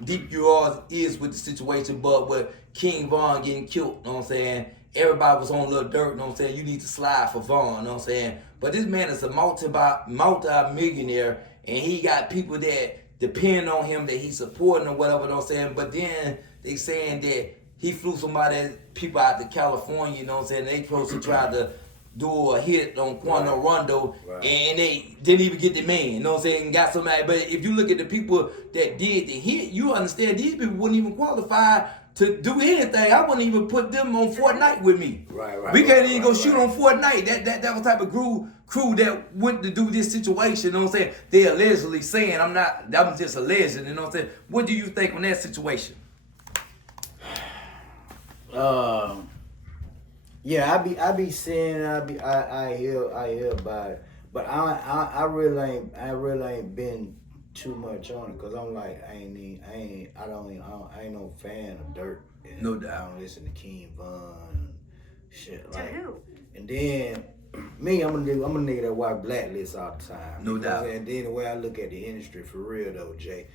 deep you all is with the situation, but with King Von getting killed, you know what I'm saying? Everybody was on Lil Durk, you know what I'm saying? You need to slide for Von, you know what I'm saying? But this man is a multi-millionaire, and he got people that depend on him, that he's supporting or whatever, you know what I'm saying? But then they saying that he flew people out to California, you know what I'm saying? They supposed to try to do a hit on Quando Rondo, and they didn't even get the man, you know what I'm saying? Got somebody, but if you look at the people that did the hit, you understand these people wouldn't even qualify to do anything. I wouldn't even put them on Fortnite with me. We can't even go shoot on Fortnite. That was type of crew that went to do this situation, you know what I'm saying? They allegedly saying, I'm just alleged, you know what I'm saying? What do you think on that situation? Yeah, I be seeing, I hear about it, but I really ain't been too much on it, cause I'm like I ain't no fan of Durk. No doubt. I don't listen to King Von and shit like. To who? And then me, I'm a nigga that watch Blacklist all the time. No doubt. And then the way I look at the industry for real though, Jay,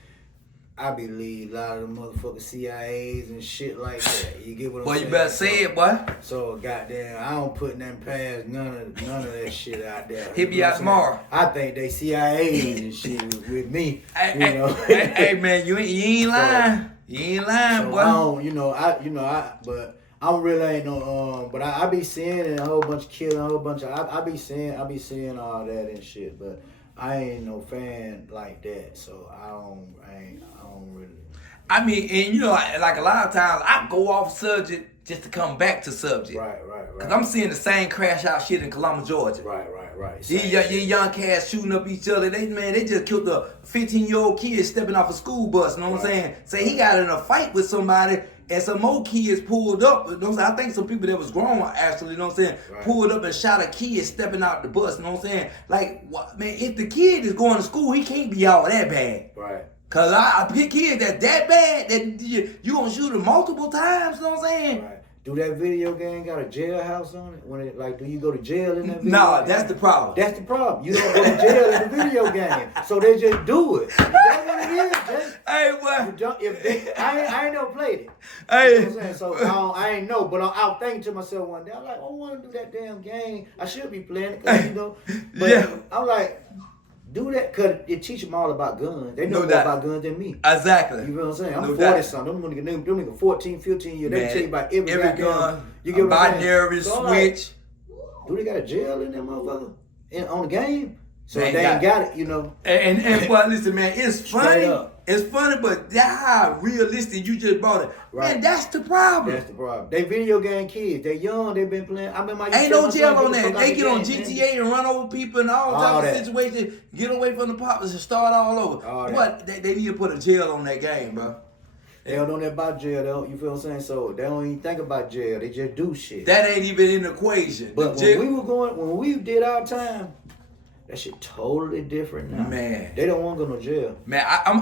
I believe a lot of the motherfucking CIAs and shit like that. You get what I'm saying? Boy, you better say it, boy. So goddamn, I don't put nothing past none of that shit out there. Hit me out tomorrow. I think they CIAs and shit with me. Hey, man, you ain't lying. You ain't lying, so boy. But I'm really ain't no but I be seeing a whole bunch of killing, a whole bunch of I be seeing all that and shit, but I ain't no fan like that, so I don't really. I mean, and you know, like a lot of times I go off subject just to come back to subject. Right. Cause I'm seeing the same crash out shit in Columbus, Georgia. Right. These young cats shooting up each other. They just killed a 15-year-old kid stepping off a school bus. You know what I'm saying? Say he got in a fight with somebody, and some more kids pulled up. You know what I'm saying? I think some people that was grown actually, you know what I'm saying, pulled up and shot a kid stepping out the bus. You know what I'm saying? Like, what, man, if the kid is going to school, he can't be all that bad. Right. Cause I pick kids that bad that you gonna shoot them multiple times. You know what I'm saying? Right. Do that video game got a jailhouse on it? When it like, do you go to jail in that video Nah, game? that's the problem. That's the problem. You don't go to jail in the video game, so they just do it. That's what it is, Jay. Hey, boy. You don't, if they, I ain't never played it. Hey. You know what I'm saying? So I ain't know, but I was thinking to myself one day, I'm like, I want to do that damn game. I should be playing it, cause you know. But Yeah. I'm like, do that, cause it teach them all about guns. They know No more doubt. about guns than me. Exactly. You know what I'm saying? I'm No 40 doubt. something. Them niggas 14, 15 years. They Man, tell you about every goddamn gun, you get what I'm saying? binary So I'm like, switch. do they got a jail in that motherfucker? On the game? So They if they ain't ain't got it, you know. And boy, listen, man, it's Straight funny. up. It's funny, but that's how realistic you just brought it. Right. Man, that's the problem. That's the problem. They video game kids. They young. They been playing. I remember Ain't no jail on that. They get on GTA and run over people and all All types that. of situations, get away from the poppers and start all over. All that. But they need to put a jail on that game, bro. They don't know nothing about jail. They don't, you feel what I'm saying? So they don't even think about jail. They just do shit. That ain't even in the equation. But The jail- when we did our time, that shit totally different now. Man. They don't want to go no jail. Man, I'm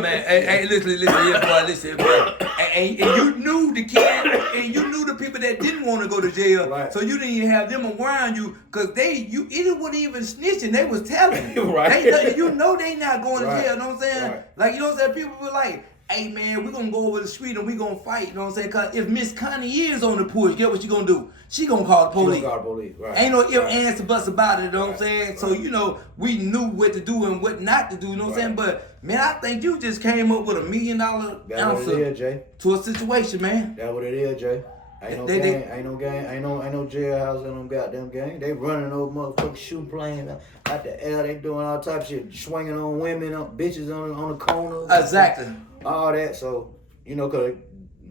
man. Hey, listen, yeah, boy, listen, boy. And you knew the kid, and you knew the people that didn't want to go to jail, Right. so you didn't even have them around you, cause it wasn't even snitching. They was telling you, Right. you know they not going to Right. jail. You know what I'm saying? Right. Like, you know what I'm saying? People were like, hey man, we gonna go over the street and we gonna fight. You know what I'm saying? Cause if Miss Connie is on the porch, get what she gonna do? She gonna call the police. She gonna call the police, right. Ain't no if, Right. ands, or buts about it, you know what I'm Right. saying? So, you know, we knew what to do and what not to do, you know what I'm saying? But, man, I think you just came up with $1 million That's what it answer is, Jay. to a situation, man. That's what it is, Jay. Ain't no game, ain't no jailhouse in them goddamn game. They running over motherfuckers, shooting planes out the air. They doing all type of shit, swinging on women, bitches on the corner. Exactly. All that. So, you know, cause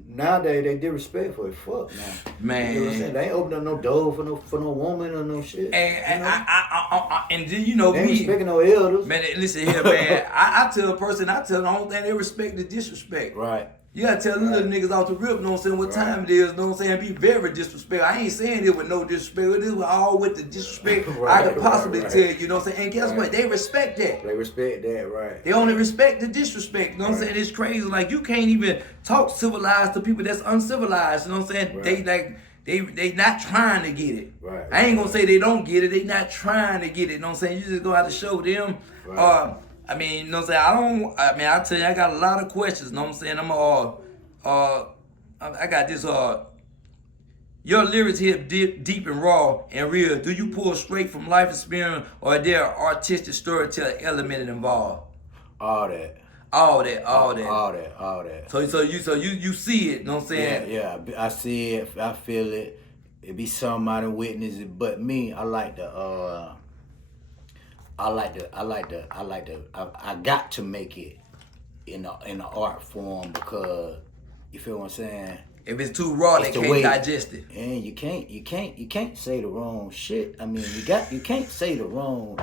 nowadays they disrespectful as fuck now. Man. You know what I'm saying? They ain't opening up no door for no woman or no shit. And you know? and then, you know, They ain't me. respecting no elders. Man, listen here, man. I tell a person, the only thing they respect is disrespect. Right. You gotta tell them little niggas off the rip, you know what I'm saying, what time it is, you know what I'm saying, be very disrespectful. I ain't saying it with no disrespect, it is all with the disrespect I could possibly tell you, you know what I'm saying, and guess what, they respect that. They respect that, right. They only respect the disrespect, you know what I'm saying, it's crazy, like you can't even talk civilized to people that's uncivilized, you know what I'm saying, Right. they not trying to get it. Right. I ain't gonna say they don't get it, they not trying to get it, you know what I'm saying, you just gonna have to show them, Right. I mean, you know what I'm saying, I tell you, I got a lot of questions, you know what I'm saying, I got this, your lyrics hit deep and raw and real. Do you pull straight from life experience or are there artistic storytelling element involved? All that. All that. All that. So you see it, you know what I'm saying? Yeah, I see it, I feel it. It be somebody witness it, but me, I got to make it in an art form because you feel what I'm saying? If it's too raw, they can't digest it. And you can't say the wrong shit. I mean, you can't say the wrong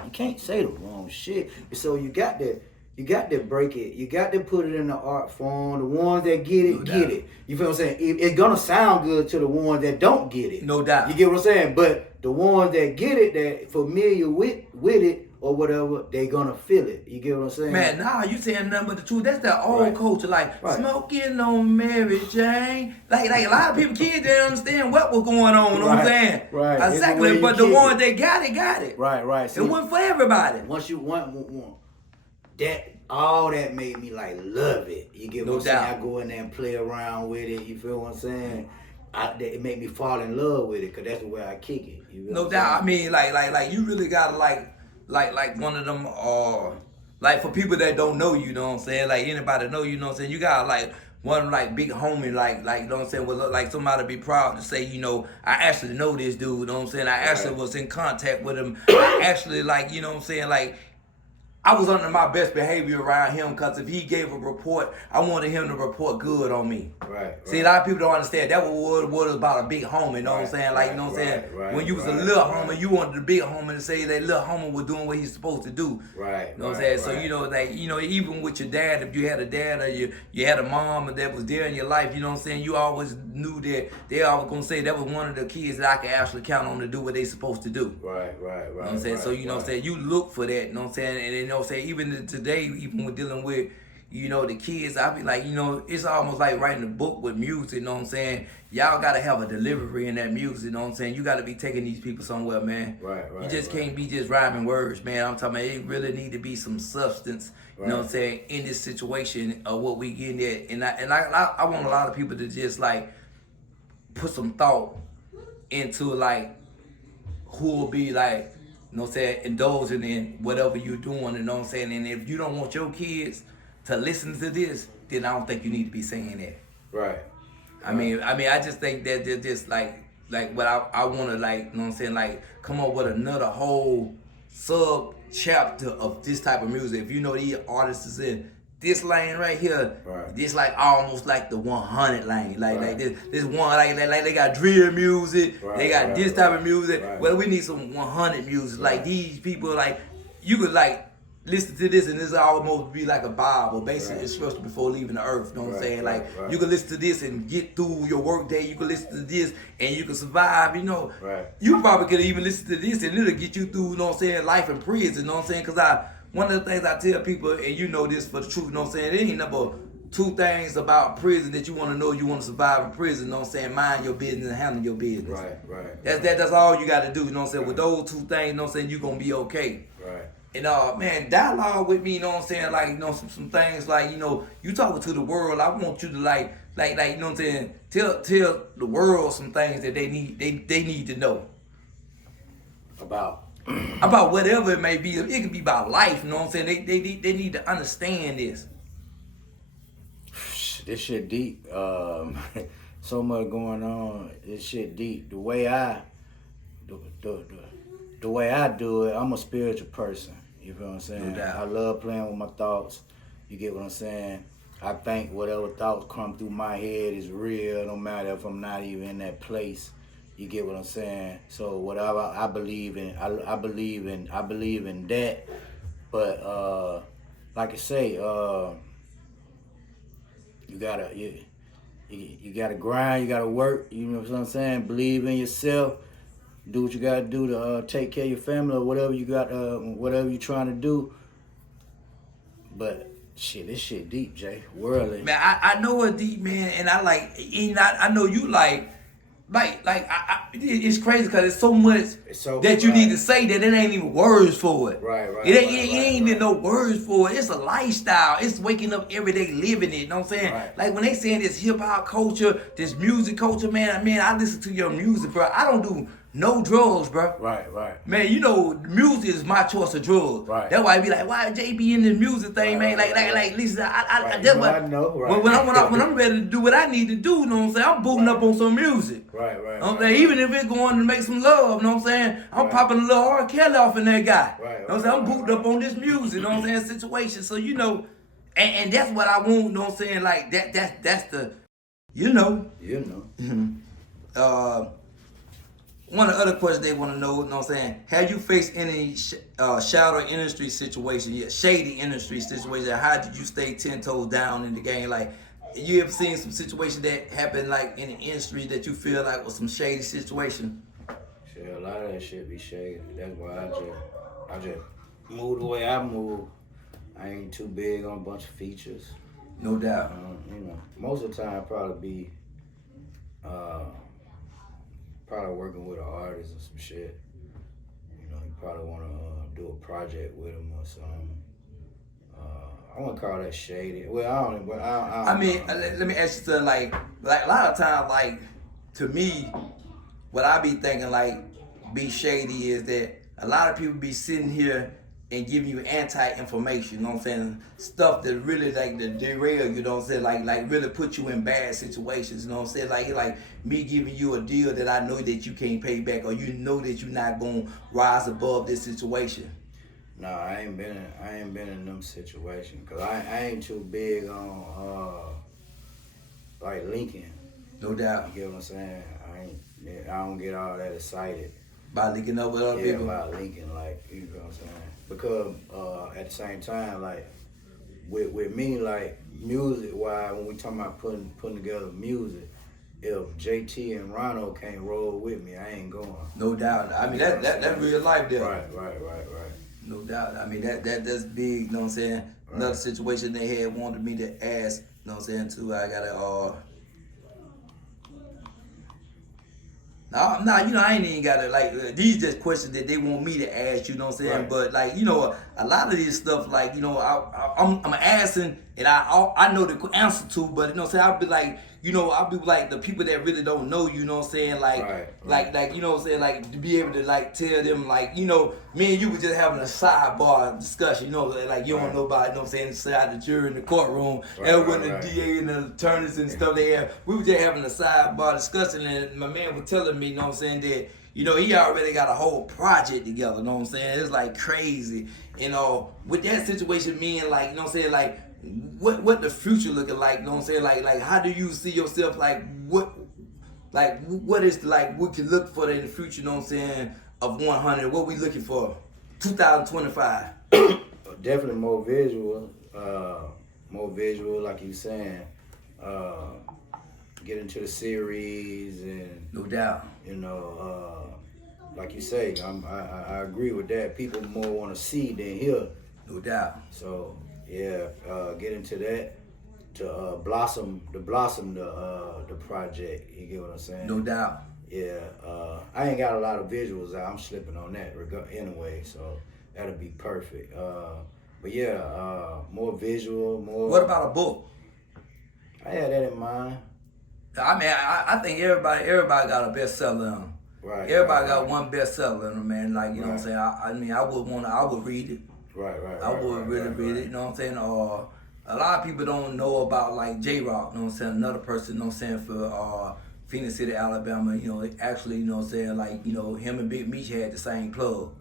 shit. So you got to break it. You got to put it in the art form. The ones that get it, get it. You feel what I'm saying? It's gonna sound good to the ones that don't get it. No doubt. You get what I'm saying? But the ones that get it, that familiar with it or whatever, they gonna feel it. You get what I'm saying? Man, nah, you saying nothing but the truth. That's that old Right. culture, like Right. smoking on Mary Jane. Like a lot of people, kids didn't understand what was going on. You know what I'm Right. saying? Right. It's the way Exactly. you But the kick ones it. that got it. Right. It See, wasn't for everybody. once you want that, all that made me like love it. You get No what I'm saying? doubt. I go in there and play around with it. You feel what I'm saying? It made me fall in love with it because that's the way I kick it. You feel No what doubt. I I'm mean, like you really gotta like one of them. Like for people that don't know you, know what I'm saying? Like anybody know you, know what I'm saying? You got like one like big homie, like you know what I'm saying? With like somebody be proud to say, you know, I actually know this dude. You know what I'm saying? I actually was in contact with him. I actually like, you know what I'm saying? Like I was under my best behavior around him because if he gave a report, I wanted him to report good on me. Right. See, a lot of people don't understand. That was about a big homie, you know what I'm saying? Like, you know what I'm saying? When you was a little homie, you wanted the big homie to say that little homie was doing what he's supposed to do. Right. You know what I'm saying? So, you know, like, you know, even with your dad, if you had a dad or you had a mom that was there in your life, you know what I'm saying? You always knew that they always gonna say that was one of the kids that I could actually count on to do what they supposed to do. Right. You know what I'm saying? So, you know what I'm saying? You look for that, you know what I'm saying? And you know what I'm saying? Even today, even with dealing with, you know, the kids, I be like, you know, it's almost like writing a book with music, you know what I'm saying? Y'all gotta have a delivery in that music, you know what I'm saying? You gotta be taking these people somewhere, man. Right. You just can't be just rhyming words, man. I'm talking about it really need to be some substance, you know what I'm saying, in this situation of what we getting at. And I want a lot of people to just like put some thought into like who will be like, you know what I'm saying, indulging in whatever you're doing, you know what I'm saying? And if you don't want your kids to listen to this, then I don't think you need to be saying that. Right. I mean, I just think that they're just like what I want to like, you know what I'm saying, like come up with another whole sub chapter of this type of music. If you know these artists is in this lane right here, this like almost like the 100 lane, like this one like they got drill music, they got this type of music. Well, we need some 100 music. Like these people, like you could like listen to this and this almost be like a Bible, basically instruction before leaving the earth. You know what I'm saying? Like you can listen to this and get through your work day. You can listen to this and you can survive. You know, you probably could even listen to this and it'll get you through. You know what I'm saying? Life in prison. You know what I'm saying? Because one of the things I tell people, and you know this for the truth. You know what I'm saying? There ain't number two things about prison that you want to know. You want to survive in prison. You know what I'm saying? Mind your business and handle your business. Right. That's all you got to do. You know what I'm saying? With those two things, you know what I'm saying? You're gonna be okay. Right. And man, dialogue with me, you know what I'm saying? Like, you know, some things like, you know, you talking to the world. I want you to like, you know what I'm saying? Tell the world some things that they need to know. About whatever it may be. It can be about life, you know what I'm saying? They need to understand this. This shit deep. So much going on. This shit deep. The way I do it, I'm a spiritual person. You feel what I'm saying? No doubt. I love playing with my thoughts. You get what I'm saying? I think whatever thoughts come through my head is real, no matter if I'm not even in that place. You get what I'm saying? So whatever I believe in, I believe in that. But like I say, you gotta grind, you gotta work. You know what I'm saying? Believe in yourself. Do what you gotta do to take care of your family or whatever you got, whatever you're trying to do. But shit, this shit deep, Jay. Worldly. Man, I know it's deep, man, and I know you like it's crazy because it's so much that you need to say that it ain't even words for it. Right. It ain't even no words for it. It's a lifestyle. It's waking up every day living it. You know what I'm saying? Right. Like when they saying this hip hop culture, this music culture, man, I listen to your music, bro. I don't do no drugs, bro. Right. Man, you know, music is my choice of drugs. Right. That's why I be like, why Jay be in this music thing, man? Like, listen, that's what I know. Right. When I'm ready to do what I need to do, you know what I'm saying? I'm booting up on some music. Right. You know what I'm saying? Even if it's going to make some love, you know what I'm saying? I'm popping a little R. Kelly off in that guy. Right. You know what I'm saying? I'm booted up on this music, you know what I'm saying? Situation. So, you know, and that's what I want, you know what I'm saying? Like, that's the, you know. One of the other questions they want to know, you know what I'm saying? Have you faced any shadow industry situation, shady industry situation? How did you stay 10 toes down in the game? Like, you ever seen some situation that happened like in the industry that you feel like was some shady situation? Shit, a lot of that shit be shady. That's why I just move the way I move. I ain't too big on a bunch of features. No doubt. You know, most of the time probably be working with an artist or some shit. You know, you probably want to do a project with him or something. I wouldn't call that shady. Well, I don't. But I mean, let me ask you something. Like a lot of times, like to me, what I be thinking like be shady is that a lot of people be sitting here and giving you anti-information, you know what I'm saying? Stuff that really like to derail you, you know what I'm saying? Like really put you in bad situations, you know what I'm saying? Like me giving you a deal that I know that you can't pay back or you know that you're not gonna rise above this situation. No, I ain't been in them situations. Cause I ain't too big on like linking. No doubt. You get what I'm saying? I don't get all that excited. By linking up with other people? Yeah, by linking, like, you know what I'm saying? Because at the same time, like, with me, like, music-wise, when we talking about putting together music, if JT and Ronald can't roll with me, I ain't going. No doubt. I mean, that's real life there. Right. No doubt. I mean, that's big, you know what I'm saying? Right. Another situation they had wanted me to ask, you know what I'm saying, too. I gotta, Nah, you know, I ain't even gotta, like, these just questions that they want me to ask, you know what I'm saying? Right. But, like, you know, a lot of this stuff, like, you know, I'm asking, and I know the answer to, but, you know what I'm saying, I'll be like, you know, I'll be like the people that really don't know, you know what I'm saying? Like, like, you know what I'm saying? Like, to be able to, like, tell them, like, you know, me and you were just having a sidebar discussion, you know, like, you don't know about, you know what I'm saying, inside the jury in the courtroom, and when the DA and the attorneys and stuff they have, we were just having a sidebar discussion, and my man was telling me, you know what I'm saying, that, you know, he already got a whole project together, you know what I'm saying? It's like crazy, you know, with that situation being like, you know what I'm saying, like, what the future looking like, you know what I'm saying? Like how do you see yourself, like what is like we can look for in the future, you know what I'm saying, of 100, what we looking for 2025? Definitely more visual, like you saying, get into the series and no doubt, you know, like you say, I agree with that. People more want to see than hear. No doubt. So yeah, get into that to blossom the project. You get what I'm saying? No doubt. Yeah, I ain't got a lot of visuals out. I'm slipping on that anyway, so that'll be perfect. But yeah, more visual, more. What about a book? I had that in mind. I mean, I think everybody got a bestseller in them. Right. Everybody got one bestseller in them, man. Like, you know what I'm saying? I mean, I would read it. Right. I would really read it, you know what I'm saying? A lot of people don't know about, like, J-Rock, you know what I'm saying? Another person, you know what I'm saying, for Phoenix City, Alabama, you know, actually, you know what I'm saying, like, you know, him and Big Meech had the same club,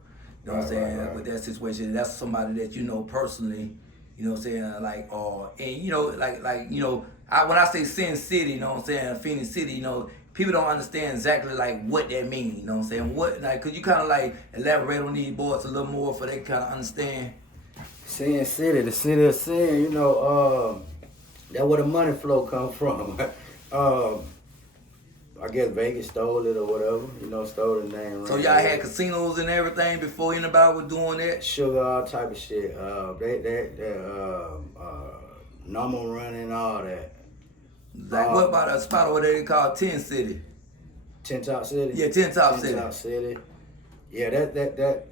you know what I'm saying, with that situation. That's somebody that you know personally, you know what I'm saying, like, and, you know, like you know, when I say Sin City, you know what I'm saying, Phoenix City, you know, people don't understand exactly, like, what that means, you know what I'm saying? What, like, could you kind of, like, elaborate on these boys a little more for they kind of understand? Sin City, the city of sin, you know, that's where the money flow come from. I guess Vegas stole it or whatever, you know, stole the name. So y'all had casinos and everything before anybody was doing that? Sugar, all type of shit. Normal running, all that. Like, what about a spot over there they call Tin City? Tin Top City? Yeah, Tin Top City. Tin Top City. Yeah, that.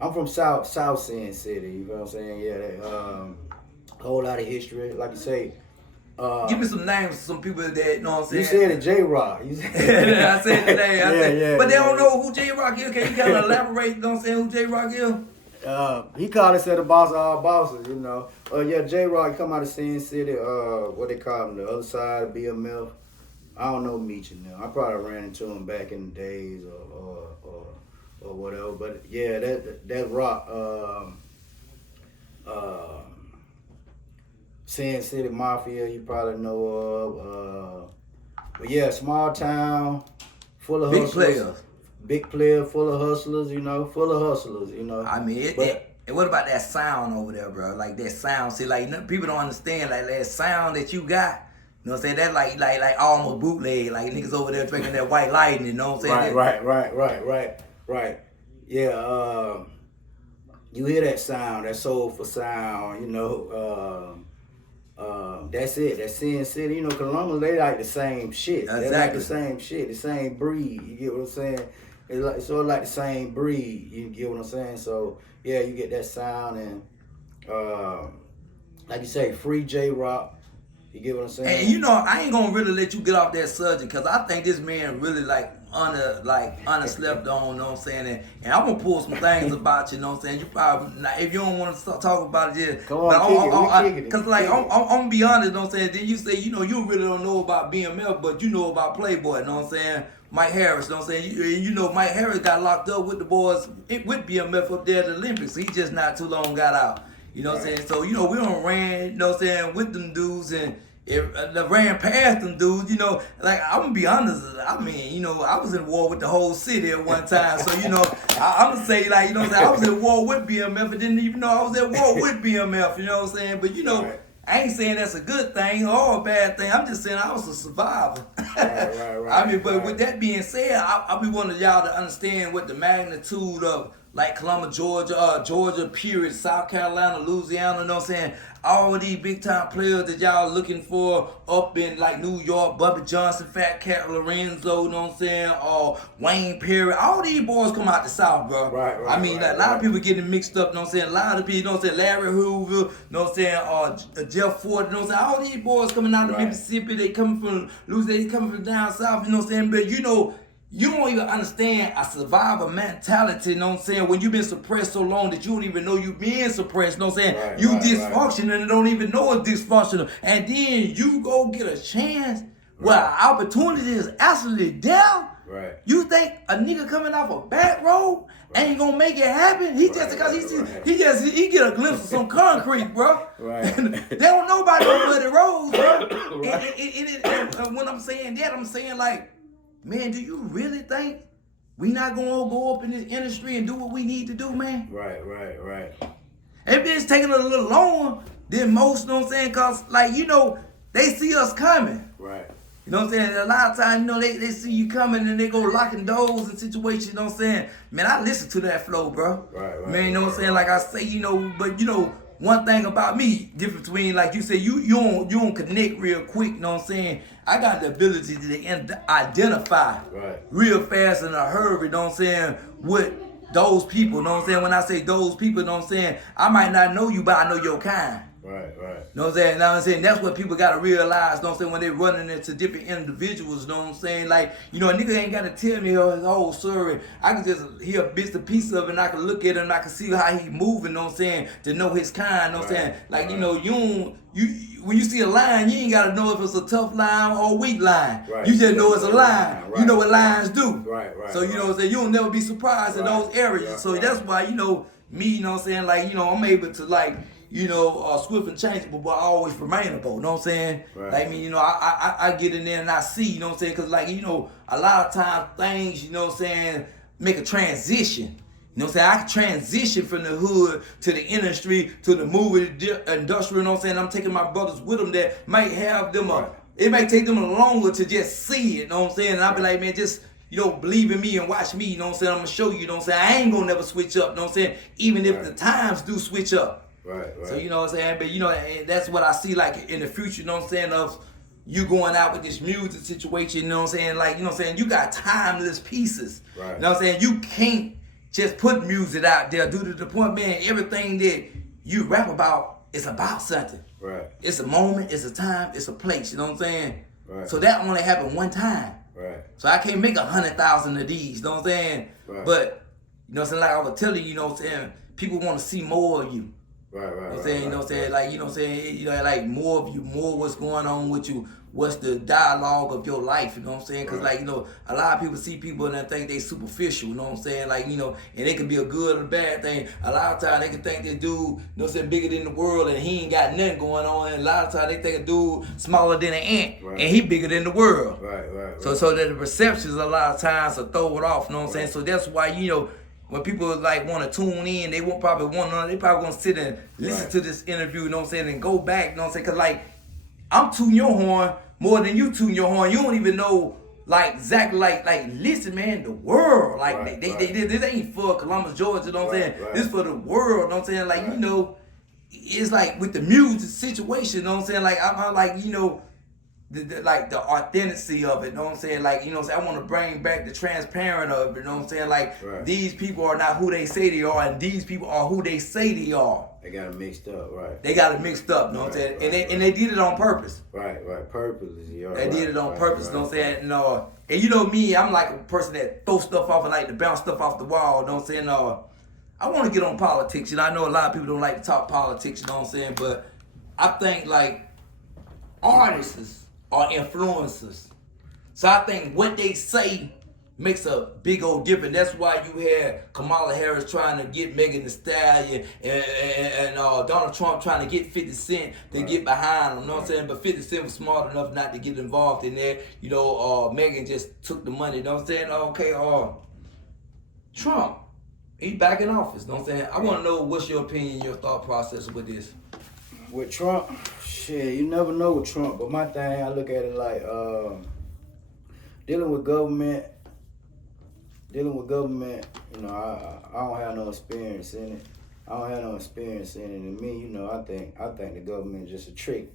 I'm from South Sin City, you know what I'm saying? Yeah, that, whole lot of history, like you say. Give me some names of some people that, you know what I'm saying? You said it, J-Rock. I said the name. Yeah, but they don't know who J-Rock is. Can you kind of elaborate, you know what I'm saying, who J-Rock is? He called himself the boss of all bosses, you know. Yeah, J-Rock come out of Sin City, what they call him, the other side of BMF. I don't know Meech and them. I probably ran into him back in the days or whatever. But yeah, that Rock, Sin City Mafia, you probably know of. But yeah, small town, full of hustlers. Big player, full of hustlers, you know, I mean, and what about that sound over there, bro? Like that sound, see, like people don't understand, like that sound that you got. You know what I'm saying? That like almost bootleg, like niggas over there drinking that White Lightning, you know what I'm saying? Right. Yeah, you hear that sound, that soulful sound, you know, that's it. That's Sin City. You know, Columbus, they like the same shit. Exactly. They like the same shit, the same breed. You get what I'm saying? It's sort of like the same breed. You get what I'm saying? So, yeah, you get that sound and, like you say, free J-Rock. You get what I'm saying? And, you know, I ain't going to really let you get off that subject because I think this man really, like, underslept on, you know what I'm saying? And I'm gonna pull some things about you, you know what I'm saying? You probably, if you don't want to talk about it, just, come on, kick it. Cause like, I'm gonna be honest, you know what I'm saying? Then you say, you know, you really don't know about BMF, but you know about Playboy, you know what I'm saying? Mike Harris, you know what I'm saying? You know, Mike Harris got locked up with the boys, with BMF up there at the Olympics. He just not too long got out. You know what I'm saying? So, you know, we done ran, you know what I'm saying, with them dudes and ran past them dudes, you know. Like, I'm gonna be honest, I mean, you know, I was in war with the whole city at one time. So, you know, I'm gonna say, like, you know what I'm saying, I was at war with BMF and didn't even know I was at war with BMF, you know what I'm saying? But, you know, I ain't saying that's a good thing or a bad thing. I'm just saying I was a survivor. Right. I mean, but with that being said, I be wanting y'all to understand what the magnitude of, like, Columbus, Georgia, period, South Carolina, Louisiana, you know what I'm saying? All of these big time players that y'all looking for up in, like, New York, Bubba Johnson, Fat Cat Lorenzo, you know what I'm saying? Or Wayne Perry, all these boys come out the South, bro. Right. I mean, a lot of people getting mixed up, you know what I'm saying? A lot of people, you know what I'm saying? Larry Hoover, you know what I'm saying? Jeff Ford, you know what I'm saying? All these boys coming out of Mississippi, they coming from Louisiana, they coming from down south, you know what I'm saying? But, you know, you don't even understand a survivor mentality, you know what I'm saying? When you've been suppressed so long that you don't even know you being suppressed, you know what I'm saying? You dysfunctional and don't even know it's dysfunctional. And then you go get a chance where opportunity is absolutely there. Right. You think a nigga coming off a back road ain't gonna make it happen? He just because he get a glimpse of some concrete, bro. Right. They don't know about no bloody roads, bro. And when I'm saying that, I'm saying like, man, do you really think we not gonna go up in this industry and do what we need to do, man? Right. If it's taking a little longer than most, you know what I'm saying? Cause like, you know, they see us coming. Right. You know what I'm saying? A lot of times, you know, they see you coming and they go locking doors and situations, you know what I'm saying? Man, I listen to that flow, bro. Right. Man, you know what I'm saying? Like I say, you know, but you know, one thing about me, different between, like you say, you don't connect real quick, you know what I'm saying? I got the ability to identify real fast in a hurry, you know what I'm saying, with those people, you know what I'm saying? When I say those people, you know what I'm saying, I might not know you, but I know your kind. Right. You know what I'm saying? Now I'm saying that's what people gotta realize, you know what I'm saying, when they running into different individuals, you know what I'm saying? Like, you know, a nigga ain't gotta tell me his whole story. I can just hear bits and pieces of it and I can look at him and I can see how he moving, you know what I'm saying, to know his kind, you know what I'm saying? Like, you know, when you see a line, you ain't gotta know if it's a tough line or a weak line. You just know it's a line. You know what lines do. So you know what I'm saying, you'll never be surprised in those areas. So that's why, you know, me, you know what I'm saying, like, you know, I'm able to like, you know, swift and changeable, but always remainable, you know what I'm saying? Like, I mean, you know, I get in there and I see, you know what I'm saying? Because, like, you know, a lot of times things, you know what I'm saying, make a transition. You know what I'm saying? I can transition from the hood to the industry, to the movie industry, you know what I'm saying? I'm taking my brothers with them that might have them, it might take them longer to just see it, you know what I'm saying? And I'll be like, man, just, you know, believe in me and watch me, you know what I'm saying? I'm going to show you, you know what I'm saying? I ain't going to never switch up, you know what I'm saying? Even if the times do switch up. Right. So, you know what I'm saying? But, you know, and that's what I see, like, in the future, you know what I'm saying, of you going out with this music situation, you know what I'm saying? Like, you know what I'm saying? You got timeless pieces. Right. You know what I'm saying? You can't just put music out there due to the point, man, everything that you rap about is about something. Right. It's a moment, it's a time, it's a place, you know what I'm saying? Right. So that only happened one time. Right. So I can't make 100,000 of these, you know what I'm saying? Right. But, you know what I'm saying, like I was telling you, you know what I'm saying, people want to see more of you. Right. You know what I'm saying? You know what I'm saying? Like, you know what I'm saying? You know, like more of you, more what's going on with you, what's the dialogue of your life, you know what I'm saying? Because, like, you know, a lot of people see people and they think they superficial, you know what I'm saying? Like, you know, and it can be a good or a bad thing. A lot of times they can think this dude, you know what I'm saying, bigger than the world and he ain't got nothing going on. And a lot of times they think a dude smaller than an ant and he bigger than the world. Right. So that the perceptions a lot of times are throw it off, you know what I'm saying? So that's why, you know, when people like want to tune in, they probably gonna sit and listen to this interview, you know what I'm saying, and go back, you know what I'm saying? Cause like, I'm tooting your horn more than you tooting your horn. You don't even know like exactly like listen, man, the world. Like this ain't for Columbus, Georgia, you know what I'm saying? This for the world, you know what I'm saying? Like, you know, it's like with the music situation, you know what I'm saying? Like I'm like, you know, like the authenticity of it, you know what I'm saying? Like, you know what I'm saying? I want to bring back the transparent of it, you know what I'm saying? Like, these people are not who they say they are, and these people are who they say they are. They got it mixed up, right? They got it mixed up, you know what I'm saying? And they did it on purpose. Right, purposely. They did it on purpose, you know what I'm saying? And you know me, I'm like a person that throws stuff off and like to bounce stuff off the wall, you know what I'm saying? I want to get on politics, you know, I know a lot of people don't like to talk politics, you know what I'm saying? But I think, like, artists are influencers. So I think what they say makes a big old difference. That's why you had Kamala Harris trying to get Megan Thee Stallion and Donald Trump trying to get 50 Cent to get behind him, you know what I'm saying? But 50 Cent was smart enough not to get involved in there. You know, Megan just took the money, you know what I'm saying? Okay, Trump, he back in office, you know what I'm saying? I want to know what's your opinion, your thought process with this. With Trump, shit, you never know with Trump, but my thing, I look at it like, dealing with government, you know, I don't have no experience in it. And me, you know, I think the government is just a trick,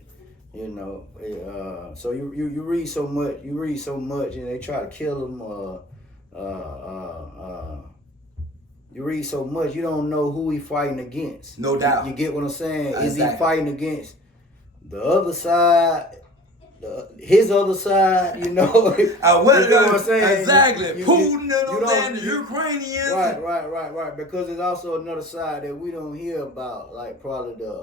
you know. So you read so much, and they try to kill them, you read so much, you don't know who he fighting against. No doubt. You get what I'm saying? Exactly. Is he fighting against the other side, his other side, you know? You know what I'm saying? Exactly. Putin, the Ukrainians. Right. Because there's also another side that we don't hear about, like probably the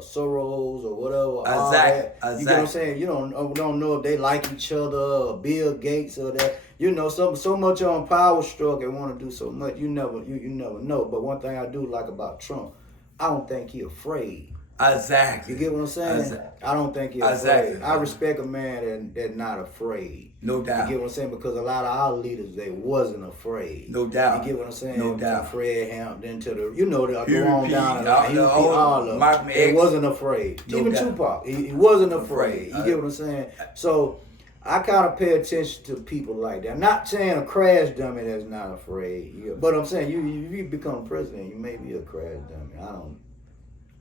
Soros or whatever. Exactly. You get what I'm saying? You don't know if they like each other, or Bill Gates or that. You know, so much on power struggle and want to do so much. You never know. But one thing I do like about Trump, I don't think he afraid. Exactly. You get what I'm saying? Exactly. I don't think he's afraid. I respect a man that's not afraid. No doubt. You get what I'm saying? Because a lot of our leaders, they wasn't afraid. No doubt. You get what I'm saying? No doubt. From Fred Hampton to the, you know, the Huey on P, down, all of them. He wasn't afraid. No Even doubt. Tupac, he wasn't afraid. You get what I'm saying? So I kind of pay attention to people like that. I'm not saying a crash dummy that's not afraid, but I'm saying you become president, you may be a crash dummy.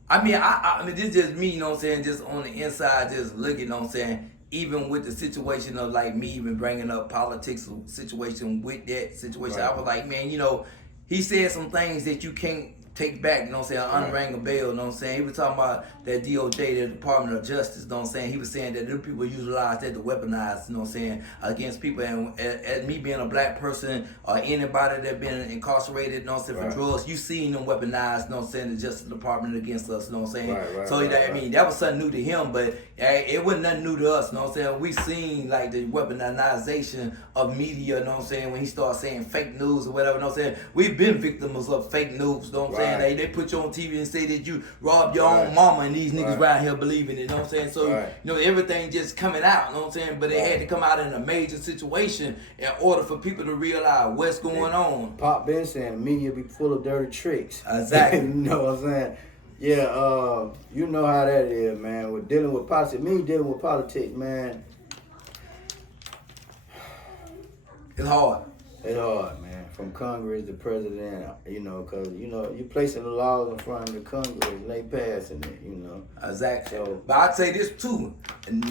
I mean, this is just me, you know what I'm saying, just on the inside, just looking, you know what I'm saying, even with the situation of, like, me even bringing up politics situation with that situation, I was like, man, you know, he said some things that you can't take back, you know what I'm saying, unring a bell, you know what I'm saying. He was talking about that DOJ, the Department of Justice, you know what I'm saying. He was saying that them people utilize that to weaponize, you know what I'm saying, against people. And as me being a black person or anybody that been incarcerated, you know what I'm saying, for drugs, you seen them weaponize, you know what I'm saying, the Justice Department against us, you know what I'm saying. I mean, that was something new to him, but it wasn't nothing new to us, you know what I'm saying. We seen, like, the weaponization of media, you know what I'm saying, when he started saying fake news or whatever, you know what I'm saying. We've been victims of fake news, you know what I'm saying. They put you on TV and say that you robbed your own mama, and these niggas around here believing it, you know what I'm saying? So, you know, everything just coming out, you know what I'm saying? But it had to come out in a major situation in order for people to realize what's going on. Pop been saying the media be full of dirty tricks. Exactly. You know what I'm saying? Yeah, you know how that is, man. With dealing with politics, man. It's hard. It's hard, man. From Congress to president, you know, because, you know, you placing the laws in front of the Congress and they passing it, you know. Exactly. So, but I'd say this too.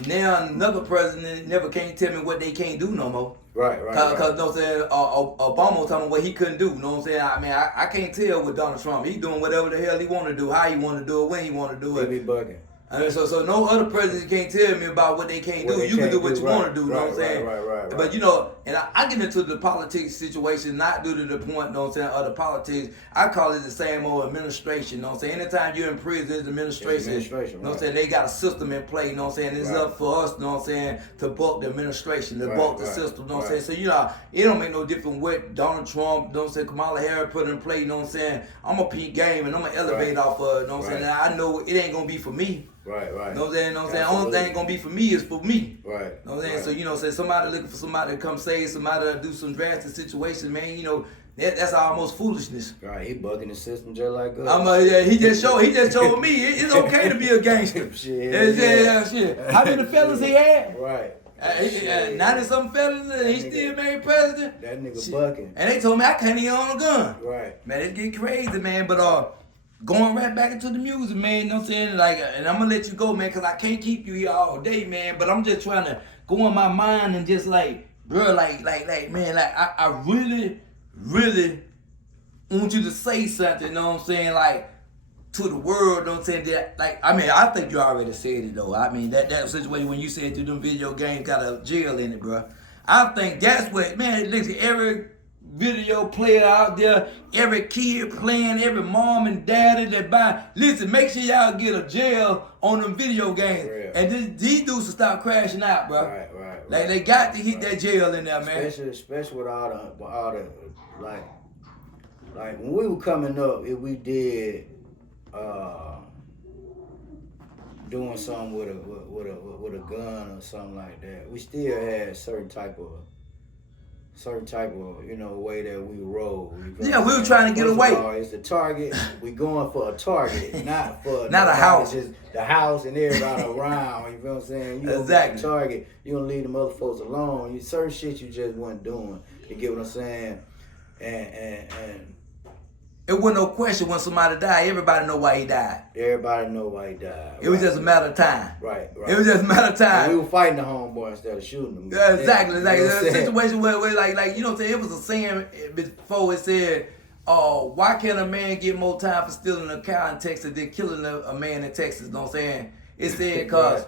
Now another president never can't tell me what they can't do no more. Right. Because, you know what I'm saying, Obama was telling me what he couldn't do, you know what I'm saying? I mean, I can't tell with Donald Trump. He doing whatever the hell he want to do, how he want to do it, when he want to do it. He be bugging. I mean, so no other president can't tell me about what they can't do. You can do what you want to do, you know what I'm saying? Right. But, you know, and I get into the politics situation, not due to the point, you know what I'm saying, of the politics. I call it the same old administration, you know what I'm saying? Anytime you're in prison, it's administration. You know what I'm saying? They got a system in play, you know what I'm saying? It's up for us, you know what I'm saying, to buck the administration, to buck the system, you know what I'm saying? So, you know, it don't make no difference what Donald Trump, you know what I'm saying, Kamala Harris put in play, you know what I'm saying? I'm a peak game and I'm going to elevate off of it, you know what I'm saying? I know it ain't going to be for me. Right. You know what I'm saying? The only thing gonna be for me is for me. Right. You know what I'm saying? So, you know, say somebody looking for somebody to come save, somebody to do some drastic situations, man, you know, that's almost foolishness. Right, he bugging the system just like us. He just showed me it's okay to be a gangster. Shit. How many fellas he had? Right. 90-something fellas, and he still made president. That nigga bucking. And they told me I can't even own a gun. Right. Man, it's getting crazy, man. But going right back into the music, man, you know what I'm saying? Like, and I'm gonna let you go, man, because I can't keep you here all day, man, but I'm just trying to go in my mind and just like, bro, like, man, like, I really, really want you to say something, you know what I'm saying, like, to the world, you know what I'm saying, that, like, I mean, I think you already said it, though. I mean, that situation when you said through them video games got a jail in it, bro. I think that's what, man, listen, every video player out there, every kid playing, every mom and daddy that buy, listen, make sure y'all get a jail on them video games. And these dudes will stop crashing out, bro. Right. Like, they got to hit that jail in there, man. Especially with all the like when we were coming up, if we did doing something with a gun or something like that, we still had certain type of way that we roll. Yeah, we were trying to get away. It's the target. We going for a target, not for not a house. Just the house and everybody around. You feel what I'm saying? You exactly. Target. You gonna leave them other folks alone. Certain shit you just wasn't doing. You get what I'm saying? And it wasn't no question when somebody died. Everybody know why he died. Everybody know why he died. It was just a matter of time. Right. It was just a matter of time. And we were fighting the homeboy instead of shooting him. Yeah, exactly. You know It was a situation where like, you know what I'm saying? It was a saying before it said, why can't a man get more time for stealing a cow in Texas than killing a man in Texas? You know what I'm saying? It said, cause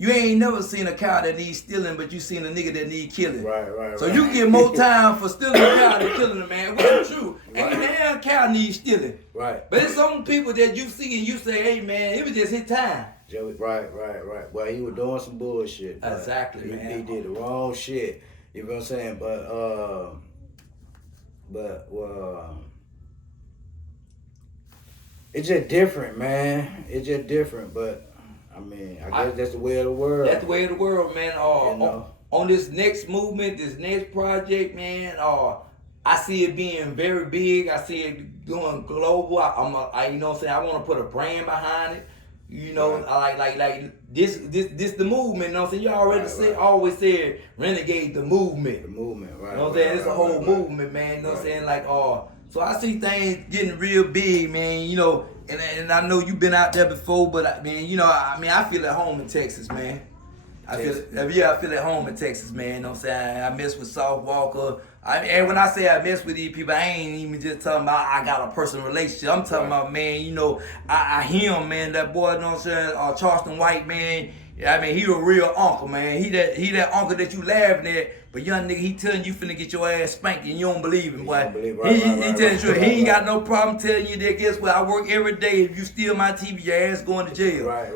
you ain't never seen a cow that needs stealing, but you seen a nigga that need killing. Right. So you get more time for stealing a cow than killing a man, which is true. Ain't no damn cow needs stealing. Right. But it's some people that you see and you say, hey man, it was just his time. Joey, right. Well, he was doing some bullshit. Exactly, man. He did the wrong shit. You know what I'm saying? But it's just different, man. It's just different, but I mean, I guess that's the way of the world. That's the way of the world, man. On this next movement, this next project, man, I see it being very big. I see it going global. I you know what I'm saying? I want to put a brand behind it. You know, I like this the movement, you know what I'm saying? You already always said Renegade the movement. The movement, right. You know what I'm saying? It's a whole movement, man. You know what I'm saying? Like, so I see things getting real big, man, you know, and I know you've been out there before, but I mean, you know, I feel at home in Texas, man. I feel at home in Texas, man. You know what I'm saying? I mess with South Walker. And when I say I mess with these people, I ain't even just talking about I got a personal relationship. I'm talking about, man, you know, I him, man, that boy, you know what I'm saying, Charleston White, man. I mean, he a real uncle, man. He that uncle that you laughing at, but young nigga, he telling you finna get your ass spanked and you don't believe him, boy. He telling you, he ain't got no problem telling you that, guess what, I work every day. If you steal my TV, your ass going to jail. Right.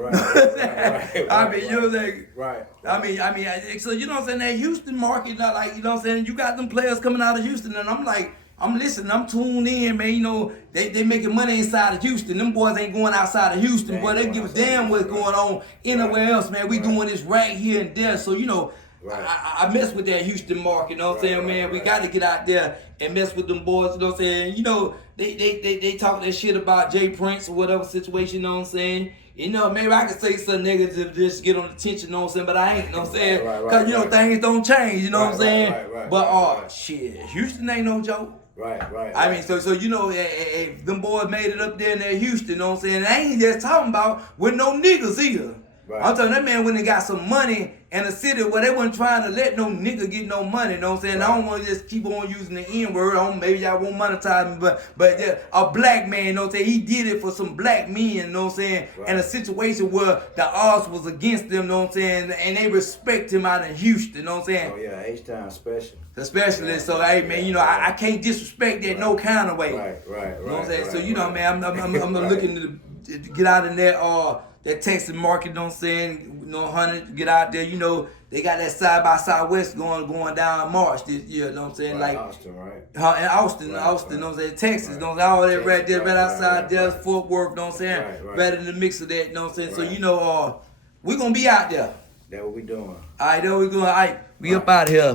I mean, you know what I'm saying? Right. I mean, so you know what I'm saying, that Houston market, like, you know what I'm saying, you got them players coming out of Houston, and I'm like, I'm listening, I'm tuned in, man. You know, they making money inside of Houston. Them boys ain't going outside of Houston, boy. They give a damn what's going on anywhere else, man. We doing this right here and there. So, you know, I mess with that Houston market, you know what I'm saying, man? We got to get out there and mess with them boys, you know what I'm saying? You know, they talk that shit about Jay Prince or whatever situation, you know what I'm saying? You know, maybe I could say something negative just get on the attention, you know what I'm saying? But I ain't, you know what I'm saying? Because, you know, things don't change, you know what I'm saying? But, shit, Houston ain't no joke. Right. I mean, so you know, if them boys made it up there in that Houston, you know what I'm saying? I ain't just talking about with no niggas either. I'm telling that man when they got some money in a city where they wasn't trying to let no nigga get no money, you know what I'm saying? I don't want to just keep on using the N-word. Maybe y'all won't monetize me, but yeah, a black man, you know what I'm saying? He did it for some black men, you know what I'm saying? In a situation where the odds was against them, you know what I'm saying? And they respect him out in Houston, you know what I'm saying? Oh yeah, H-Town special. Especially, so hey man, you know, I can't disrespect that no kind of way. Right. You know what I'm saying? So you know, man, I'm looking to get out in that Texas market, you know what I'm saying? You know, 100, get out there, you know, they got that side by Southwest going down March this year, you know what I'm saying? Like Austin, right? In Austin, you know what I'm saying? Texas, you know what I'm saying? All that right there, right outside there, Fort Worth, you know what I'm saying? Right in the mix of that, you know what I'm saying? So you know, we're gonna be out there. That's what we doing. All right, there we go. All right, we up out here.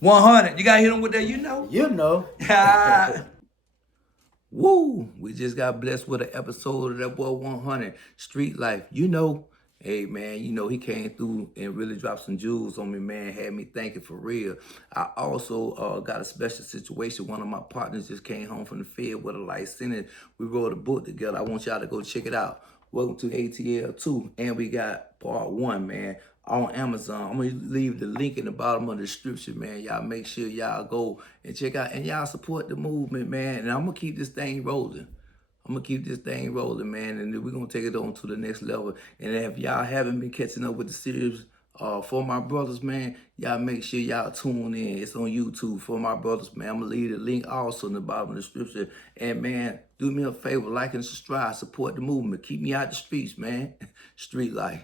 100. You gotta hit them with that, you know? You know. Woo! We just got blessed with an episode of that boy 100 Street Life. You know, Hey, man, you know, he came through and really dropped some jewels on me, man, had me thinking for real. I also got a special situation. One of my partners just came home from the field with a life sentence. We wrote a book together. I want y'all to go check it out. Welcome to ATL 2. And we got part 1, man, on Amazon. I'm going to leave the link in the bottom of the description, man. Y'all make sure y'all go and check out. And y'all support the movement, man. And I'm going to keep this thing rolling. I'm going to keep this thing rolling, man, and then we're going to take it on to the next level. And if y'all haven't been catching up with the series For My Brothers, man, y'all make sure y'all tune in. It's on YouTube, For My Brothers, man. I'm going to leave the link also in the bottom of the description. And, man, do me a favor, like and subscribe, support the movement. Keep me out the streets, man. Street life.